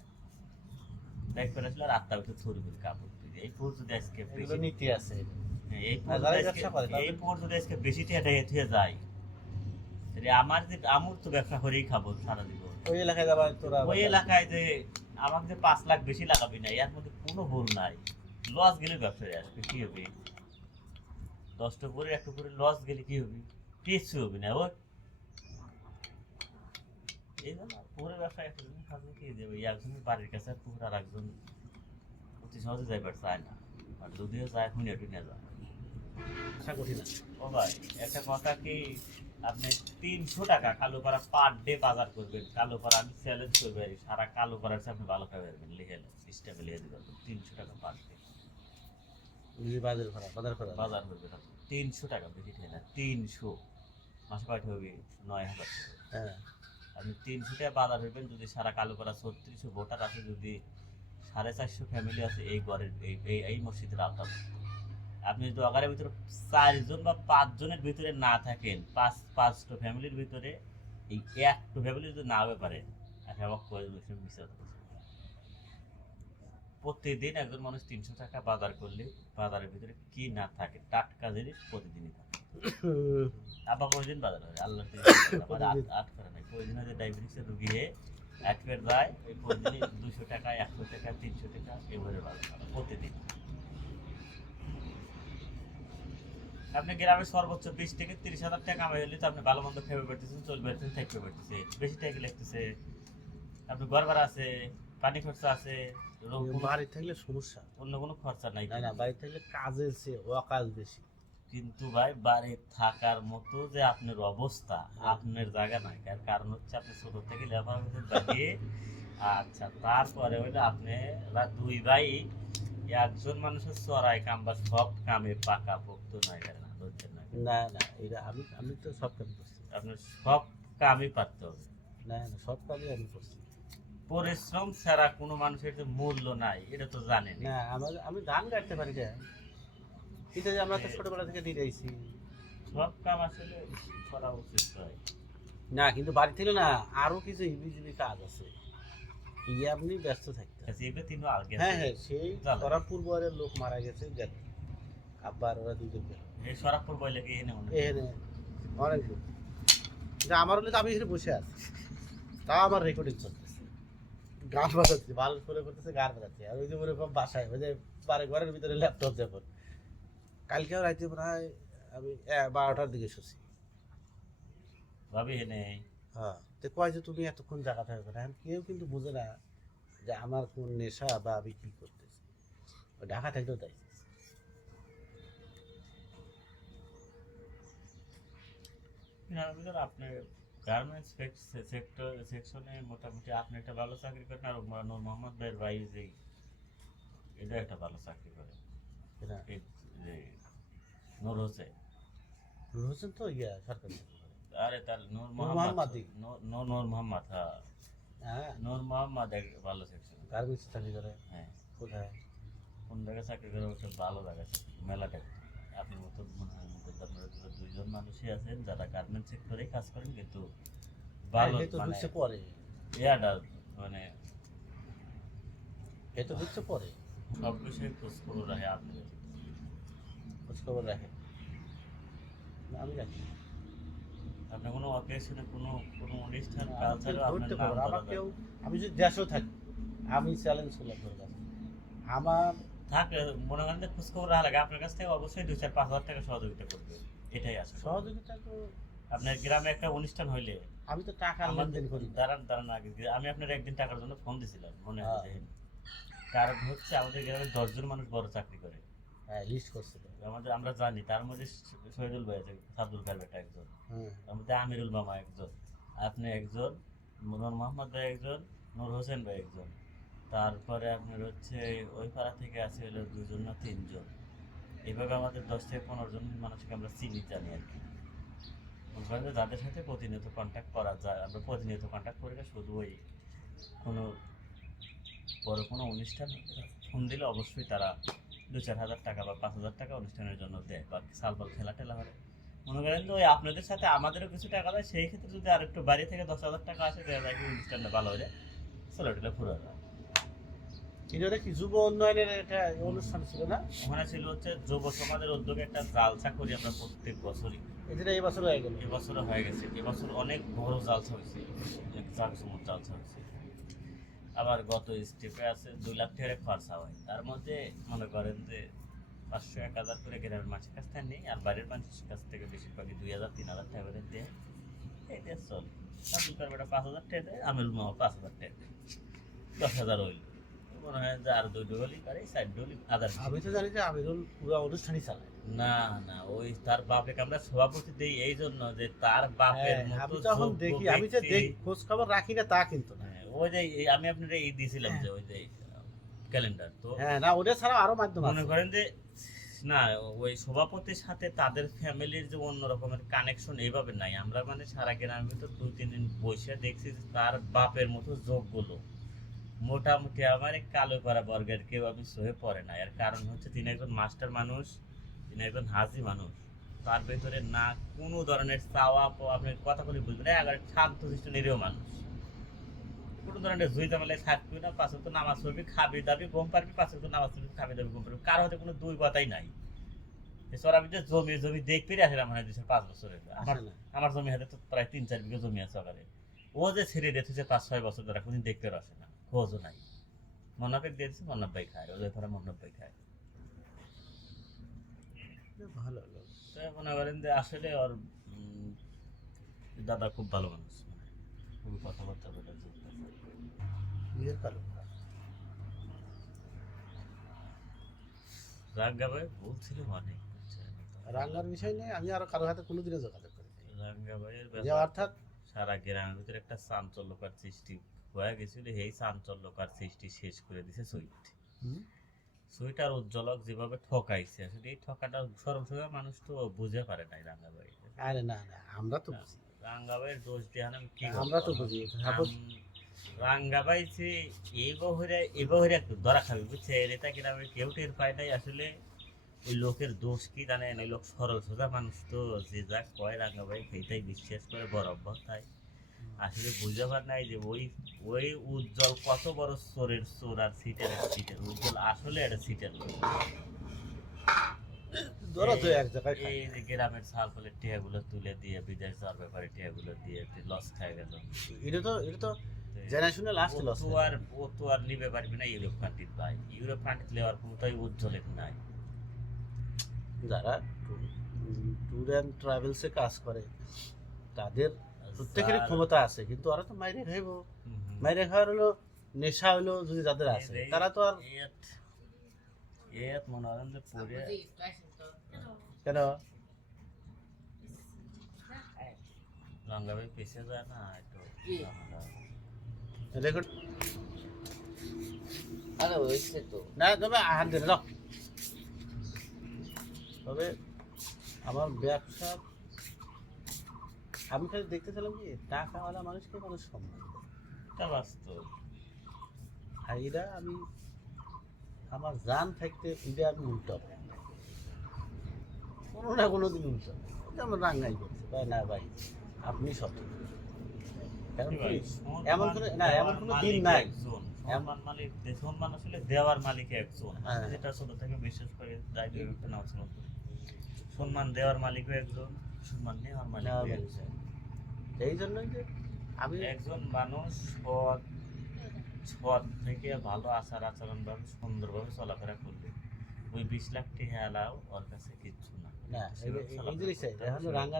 ডেক করে আসলে আর 8টার ভিতর থুরি করে কাপড়। এই পুর যদি আজকে এগুলো নীতি আছে। এই পুর যারা যদি ব্যবসা করে আজকে তাদের- এই পুর যদি আজকে বেশি টিয়া থুয়ে যায়, তাহলে আমার যে আমুর তো ব্যবসা করেই খাবো সারা জীবন। ওই এলাকায় যাবার তোরা ওই এলাকায় যে আমাকে যে 5 লাখ বেশি লাগাবি না, এর মধ্যে কোনো ভুল নাই। লস গেলে ব্যবসায় আসবে, কি হবে? 10টা করে 1 করে লস গেলে কি হবে? কিছু হবে না। ওই এই জন্য পুরো ব্যবসায় একজন থাকলে কি দেবে, একজনের বাড়ির কাছে আর পুরো আর একজন অতি সহজে যাইবার চায় না, আর যদিও যায় হুনিয়া টুনিয়া যায়। আশা করি না। ও ভাই একটা কথা কি, আপনি 300 টাকা কালো করা পার ডে বাজার করবেন, কালো করা আমি চ্যালেঞ্জ করবো সারা কালো করার চেয়ে আপনি ভালো খাবার লিখে সিস্টেমে লিখে দিতে পারবেন। 300 টাকা পার ডে বাজার করা বাজার করবে, 300 টাকা বেশি ঠিক না, 300 মাসে পাঠে হবে 9,000 টাকা। হ্যাঁ আপনি 300 টাকা বাজার হইবেন, যদি সারা কালো করা 3600 ভোটার আছে, যদি 450 ফ্যামিলি আছে এই ঘরের এই মসজিদের আওতায়, আপনি যদি আগারের ভিতরে 4 জন বা 5 জনের ভিতরে না থাকেন, 5টা ফ্যামিলির ভিতরে এই একটা ফ্যামিলি যদি না হতে পারে, প্রতিদিন একজন মানুষ 300 টাকা বাজার করলে বাজারের ভিতরে কি না থাকে, টাটকা জিনিস প্রতিদিনই থাকে। আবার কোনদিন বাজার হয় আল্লাহ আট করে নাই, কোনদিন যে ডায়াবেটিসের রুগী অ্যাডমিট যায়, ওই প্রতিদিনই 200 টাকা 100 টাকা 300 টাকা এভাবে বাজার হয় প্রতিদিন। আপনি গ্রামে সর্বোচ্চ 20 থেকে 30,000 টাকা কামাই হলে তো আপনি ভালো মন্দ খেয়ে পারতেছেন, চলবে পারতেছেন, থাকতে পারতেছে। বেশি টাকা লাগতেছে, আপনি ঘর ভাড়া আছে, পানি খরচা আছে, বাড়ি থাকলে সমস্যা। অন্য কোনো খরচা নাই। না না, বাড়ি থাকলে কাজের চেয়ে অকাজ বেশি। কিন্তু ভাই বাড়ি থাকার মতো যে আপনার অবস্থা, আপনার জায়গা নাই। তার কারণ হচ্ছে আপনি ছোট থেকে লেবার বাড়িয়ে, আচ্ছা তারপরে হইলে আপনি দুই ভাই, একজন মানুষের চড়াই কাম বা সব কামে পাকা পোক্ত নাই না, ধরছেন না? না না, এটা আমি আমি তো সব কাজ করছি। আপনার সব কামই পারতে হবে। না না, সব কাজই আমি করছি। পরিশ্রম ছাড়া কোনো মানুষের যে মূল্য নাই এটা তো জানেন। না আমি গান গাইতে পারি না, এটা যে আমরা তো ছোটবেলা থেকে দিয়ে যাইছি। সব কাম আসলে করা উচিত হয় না, কিন্তু বাড়ি থেকে না আরো কিছু হিবিজিবি কাজ আছে, আপনি ব্যস্ত থাকতে হবে। এগুলো তিনও আগে হ্যাঁ হ্যাঁ, সেই তোরা পূর্বের লোক মারা গেছে, আব্বার ওরা দুজন এই সরাপুর বইলে কি এনে মনে এখানে অনেক লোক। কিন্তু আমার হলে তো আমি এখানে বসে আছি, তা আমার রেকর্ডিং চলতেছে, গান বাজাচ্ছি, ভালো করে করতেছে, গান বাজাচ্ছি। আর ওই যে ওরকম বাসায় ওই যে ঘরের ভিতরে ল্যাপটপ যখন, কালকেও রাইতে প্রায় আমি 12টার দিকে শুছি। ভাবি এনে হ্যাঁ, তো কয় যে তুমি এতক্ষণ জায়গা থাকবে না, কেউ কিন্তু বুঝে না যে আমার কোন নেশা বা আমি কি করতেছি। ওই ঢাকা থাকলেও তাই। আপনার গার্মেন্টস সেকশনে মোটামুটি আপনি একটা ভালো চাকরি করেন, আর নূর মোহাম্মদ ভাইয়ের ভাই যে এটা একটা ভালো চাকরি করে, এটা এই যে নূর হোসেন। নূর হোসেন তো সরকারি চাকরি করে। আরে তার নূর মোহাম্মদ মোহাম্মদ, নূর মোহাম্মদ, হ্যাঁ হ্যাঁ, নূর মোহাম্মদ এক ভালো সেকশন। গার্মেন্টস চাকরি করে। হ্যাঁ, কোথায়? কোন জায়গায় চাকরি করে, ওটা ভালো জায়গা মেলাটা। আপনার মতো মনে হয় আপনারা 2জন মানুষই আছেন যারা গার্মেন্টস সেক্টরে কাজ করেন, কিন্তু ভালো এই তো মানে ঢুকছে পরে, ইয়াটা মানে এই তো ঢুকছে পরে, সব বিষয়ে খোঁজ খবর রাখে। আপনি খোঁজখবর রাখে। না, আমি রাখি না। আপনার কোনো অকেশনে কোনো অনুষ্ঠান আমি কালচারে আপনার ধরতে নাম পারবো না। আমার বলা কেউ, যাবে। আমি যদি দেশেও থাকি, আমি চ্যালেঞ্জ করলাম তোর কাছে, আমার থাকে মনে করেন যে খোঁজ খবর রাখা লাগে, আপনার কাছ থেকে অবশ্যই 2-4-5 হাজার টাকা সহযোগিতা করবে, এটাই আছে। সহযোগিতা তো আপনার গ্রামে একটা অনুষ্ঠান হইলে আমি তো টাকার লেনদেন করি না। দাঁড়ান আগে আমি আপনার একদিন টাকার জন্য ফোন দিয়েছিলাম, মনে হ্যাঁ। আছে? কারণ হচ্ছে আমাদের গ্রামে 10 জন মানুষ বড় চাকরি করে, হ্যাঁ, লিস্ট করছে তো। আমরা জানি। তার মধ্যে শহীদুল ভাই আছে, আব্দুল কার বেটা একজন, হুম, তার মধ্যে আমিরুল মামা একজন, আপনি একজন, নূর মোহাম্মদ ভাই একজন, নূর হোসেন ভাই একজন, তারপরে আপনার হচ্ছে ওই পাড়া থেকে আছে হলো 2 জন না 3 জন। এইভাবে আমাদের 10 থেকে 15 জন মানুষকে আমরা চিনি জানি আর কি। যাদের সাথে প্রতিনিয়ত কন্ট্যাক্ট করা যায়, আমরা প্রতিনিয়ত কন্ট্যাক্ট করি না, শুধু ওই কোনো বড় কোনো অনুষ্ঠান ফোন দিলে অবশ্যই তারা 2-4 হাজার টাকা বা 5 হাজার টাকা অনুষ্ঠানের জন্য দেয়, বা সালবাল খেলা টেলা হয় মনে করেন যে ওই আপনাদের সাথে আমাদেরও কিছু টাকা দেয়, সেই ক্ষেত্রে যদি আর একটু বাড়ি থেকে 10,000 টাকা আসে দেখা যায় কি অনুষ্ঠানটা ভালো হলে চলে টেলে ফুরে যায়। এটা কি যুব উন্নয়নের একটা অনুষ্ঠান ছিল না? ওখানে ছিল হচ্ছে যুব সমাজের উদ্যোগে একটা জালসা করি আমরা প্রত্যেক বছরই। এটা এই বছর হয়ে গেল। এবছরও হয়ে গেছে, এবছর অনেক বড় জালসা হয়েছে, অনেক জাঁকজমক জালসা হয়েছে। আবার গত স্টেপে আছে 2 লাখ টাকা খরচা হয়, তার মধ্যে মনে করেন যে 500-1000 করে গ্রামের মানুষের কাছ থেকে নেই, আর বাইরের মানুষের কাছ থেকে বেশিরভাগই 2000-3000 টাকা করে দেয়। এইটা চল দুকার বেটা 5000 টাকা দেয়, আমিল মামা 5000 টাকা দেয়, 10,000 হইল। মনে হয় যে আর 2 ডলি পারে 4 ডলি আদার। আমি তো জানি যে আমিরুল পুরো অনুষ্ঠানই চালায়। না না, ওই তার বাপকে আমরা সভাপতি দেই এই জন্য যে তার বাপের হ্যাঁ, মতো আমি তখন যোগ্য দেখি, আমি যে ব্যক্তি- খোঁজ খবর রাখি না তা কিন্তু না। হ্যাঁ, ওই যে আমি আপনার এই দিয়েছিলাম যে ওই যে ক্যালেন্ডার, তো হ্যাঁ না, ওটা ছাড়াও আরো মাধ্যম মনে আছে। করেন যে না ওই সভাপতির সাথে তাদের ফ্যামিলির যে অন্য রকমের কানেকশন এইভাবে নাই। আমরা মানে সারা গ্রামের ভিতর 2-3 দিন বসে দেখছি যে তার বাপের মতো যোগগুলো মোটামুটি আমার এই কালো পাড়া বর্গের কেউ আমি সহে পড়ে না। এর কারণ হচ্ছে তিনি একজন মাস্টার মানুষ, তিনি একজন হাজি মানুষ, তার ভেতরে না কোনো ধরনের চাওয়া পাওয়া, আপনি কথা বলে বুঝবেন একবার শান্ত শিষ্ট নিরীহ মানুষ, কোনো ধরনের জুই জামালে থাকবি না, পাশে তো নামাজ পড়বি, খাবি দাবি ঘুম পারবি, পাশে তো নামাজ পড়বি, খাবি দাবি ঘুম পারবি, কারো হতে কোনো দুই কথাই নাই। এছাড়া আমি যে জমি দেখবি আসলে আমার 5 বছরের আমার আসলে। আমার জমি হাতে তো প্রায় 3-4 বিঘা জমি আছে ওখানে। ও যে ছেড়ে দিয়েছে 5-6 বছর ধরে কোনদিন দেখতে আসে না, খোঁজও নাই। মন্নাফেক দিয়েছে, মন্নাফ ভাই খায়, ওদের ঘরে মন্নাফ ভাই খায়। ভালো লোক। তো মনে করেন যে আসলে ওর দাদা খুব ভালো মানুষ, মানে খুবই কথাবার্তা বলে নিজের কালো। রাঙ্গা ভাই বলছিল অনেক, রান্নার বিষয় নেই, আমি আরো কারো হাতে কোনোদিনও যোগাযোগ করি রাঙ্গা ভাইয়ের যে ব্যাপার অর্থাৎ সারা গ্রামের ভিতরে একটা চাঞ্চল্যকার সৃষ্টি হয়ে গেছিল। এই চাঞ্চল্যকার সৃষ্টি শেষ করে দিছে সুইট। সুইট আর উজ্জ্বলক যেভাবে ঠকাইছে, আসলে এই ঠকাটা সরল সোজা মানুষ তো বুঝে পারে নাই রাঙ্গাবাই। আরে না না, আমরা তো বুঝি। রাঙ্গাবাইয়ের দোষ দিয়ে আমি কি আমরা তো বুঝি। রাঙ্গাবাই যে এই বহরে একটু ধরা খাবি বুঝছে, এটা গ্রামে কেউ টের পায় নাই। আসলে ওই লোকের দোষ কি জানেন, ওই লোক সরল সোজা মানুষ তো, যে যা কয় রাঙ্গাবাই সেইটাই বিশ্বাস করে বরাবর। তাই আসলে বুঝতে পার নাই যে ওই উজ্জ্বল কত বড় চোরের চোর আর সিটের উজ্জ্বল আসলে একটা সিটের লোক। ধরো তো এক জায়গায় খাই। এই যে গ্রামের সাল ফলে টিয়াগুলো তুলে দিয়ে বিদেশ যাওয়ার ব্যাপারে টিয়াগুলো দিয়ে লস খায় গেল। এটা তো জেনারেশনে লাস্ট লস। ও তো আর নিবে পারবি না ইউরোপ কান্ট্রি ভাই, ইউরোপ কান্ট্রি নেওয়ার ক্ষমতাই উজ্জ্বলের নাই। যারা ট্যুর অ্যান্ড ট্রাভেলসে কাজ করে তাদের প্রত্যেকেরই ক্ষমতা আছে, কিন্তু ওরা তো মাইরে খাইব। মাইরে খাওয়ার হলো নেশা হলো যদি যাদের আছে, তারা তো আর মনে হয় যে পরে কেন রঙ্গাভাই পেছে যায় না একটু রেকর্ড আরে হয়েছে তো না, তবে হাত ধরে দাও। তবে আমার ব্যবসা আমি খালি দেখতেছিলাম কি টাকাওয়ালা মানুষকে মানুষ সম্মান দেয়। এটা বাস্তব। আর এরা আমি আমার জান থাকতে এটা আমি উল্টাবো, কোনো না কোনো দিন উল্টাবো। যেমন রাঙ্গাই করছে ভাই, না ভাই আপনি সঠিক, কারণ কি এমন কোনো না, এমন কোনো দিন নাই। সম্মান মালিক সম্মান আসলে দেওয়ার মালিক একজন, হ্যাঁ। যেটা ছোট থেকে বিশ্বাস করে দায়িত্ব নেওয়া ছিল। সম্মান দেওয়ার মালিকও একজন, সম্মান নেওয়ার মালিকও একজন। এই জন্যই যে আমি একজন মানুষ সৎ থেকে ভালো আচরণ ভাবে সুন্দরভাবে চলাফেরা করলে ওই 20 লাখ টাকা এলাও ওর কাছে কিচ্ছু না। না এই জিনিসটাই এখন রাঙ্গা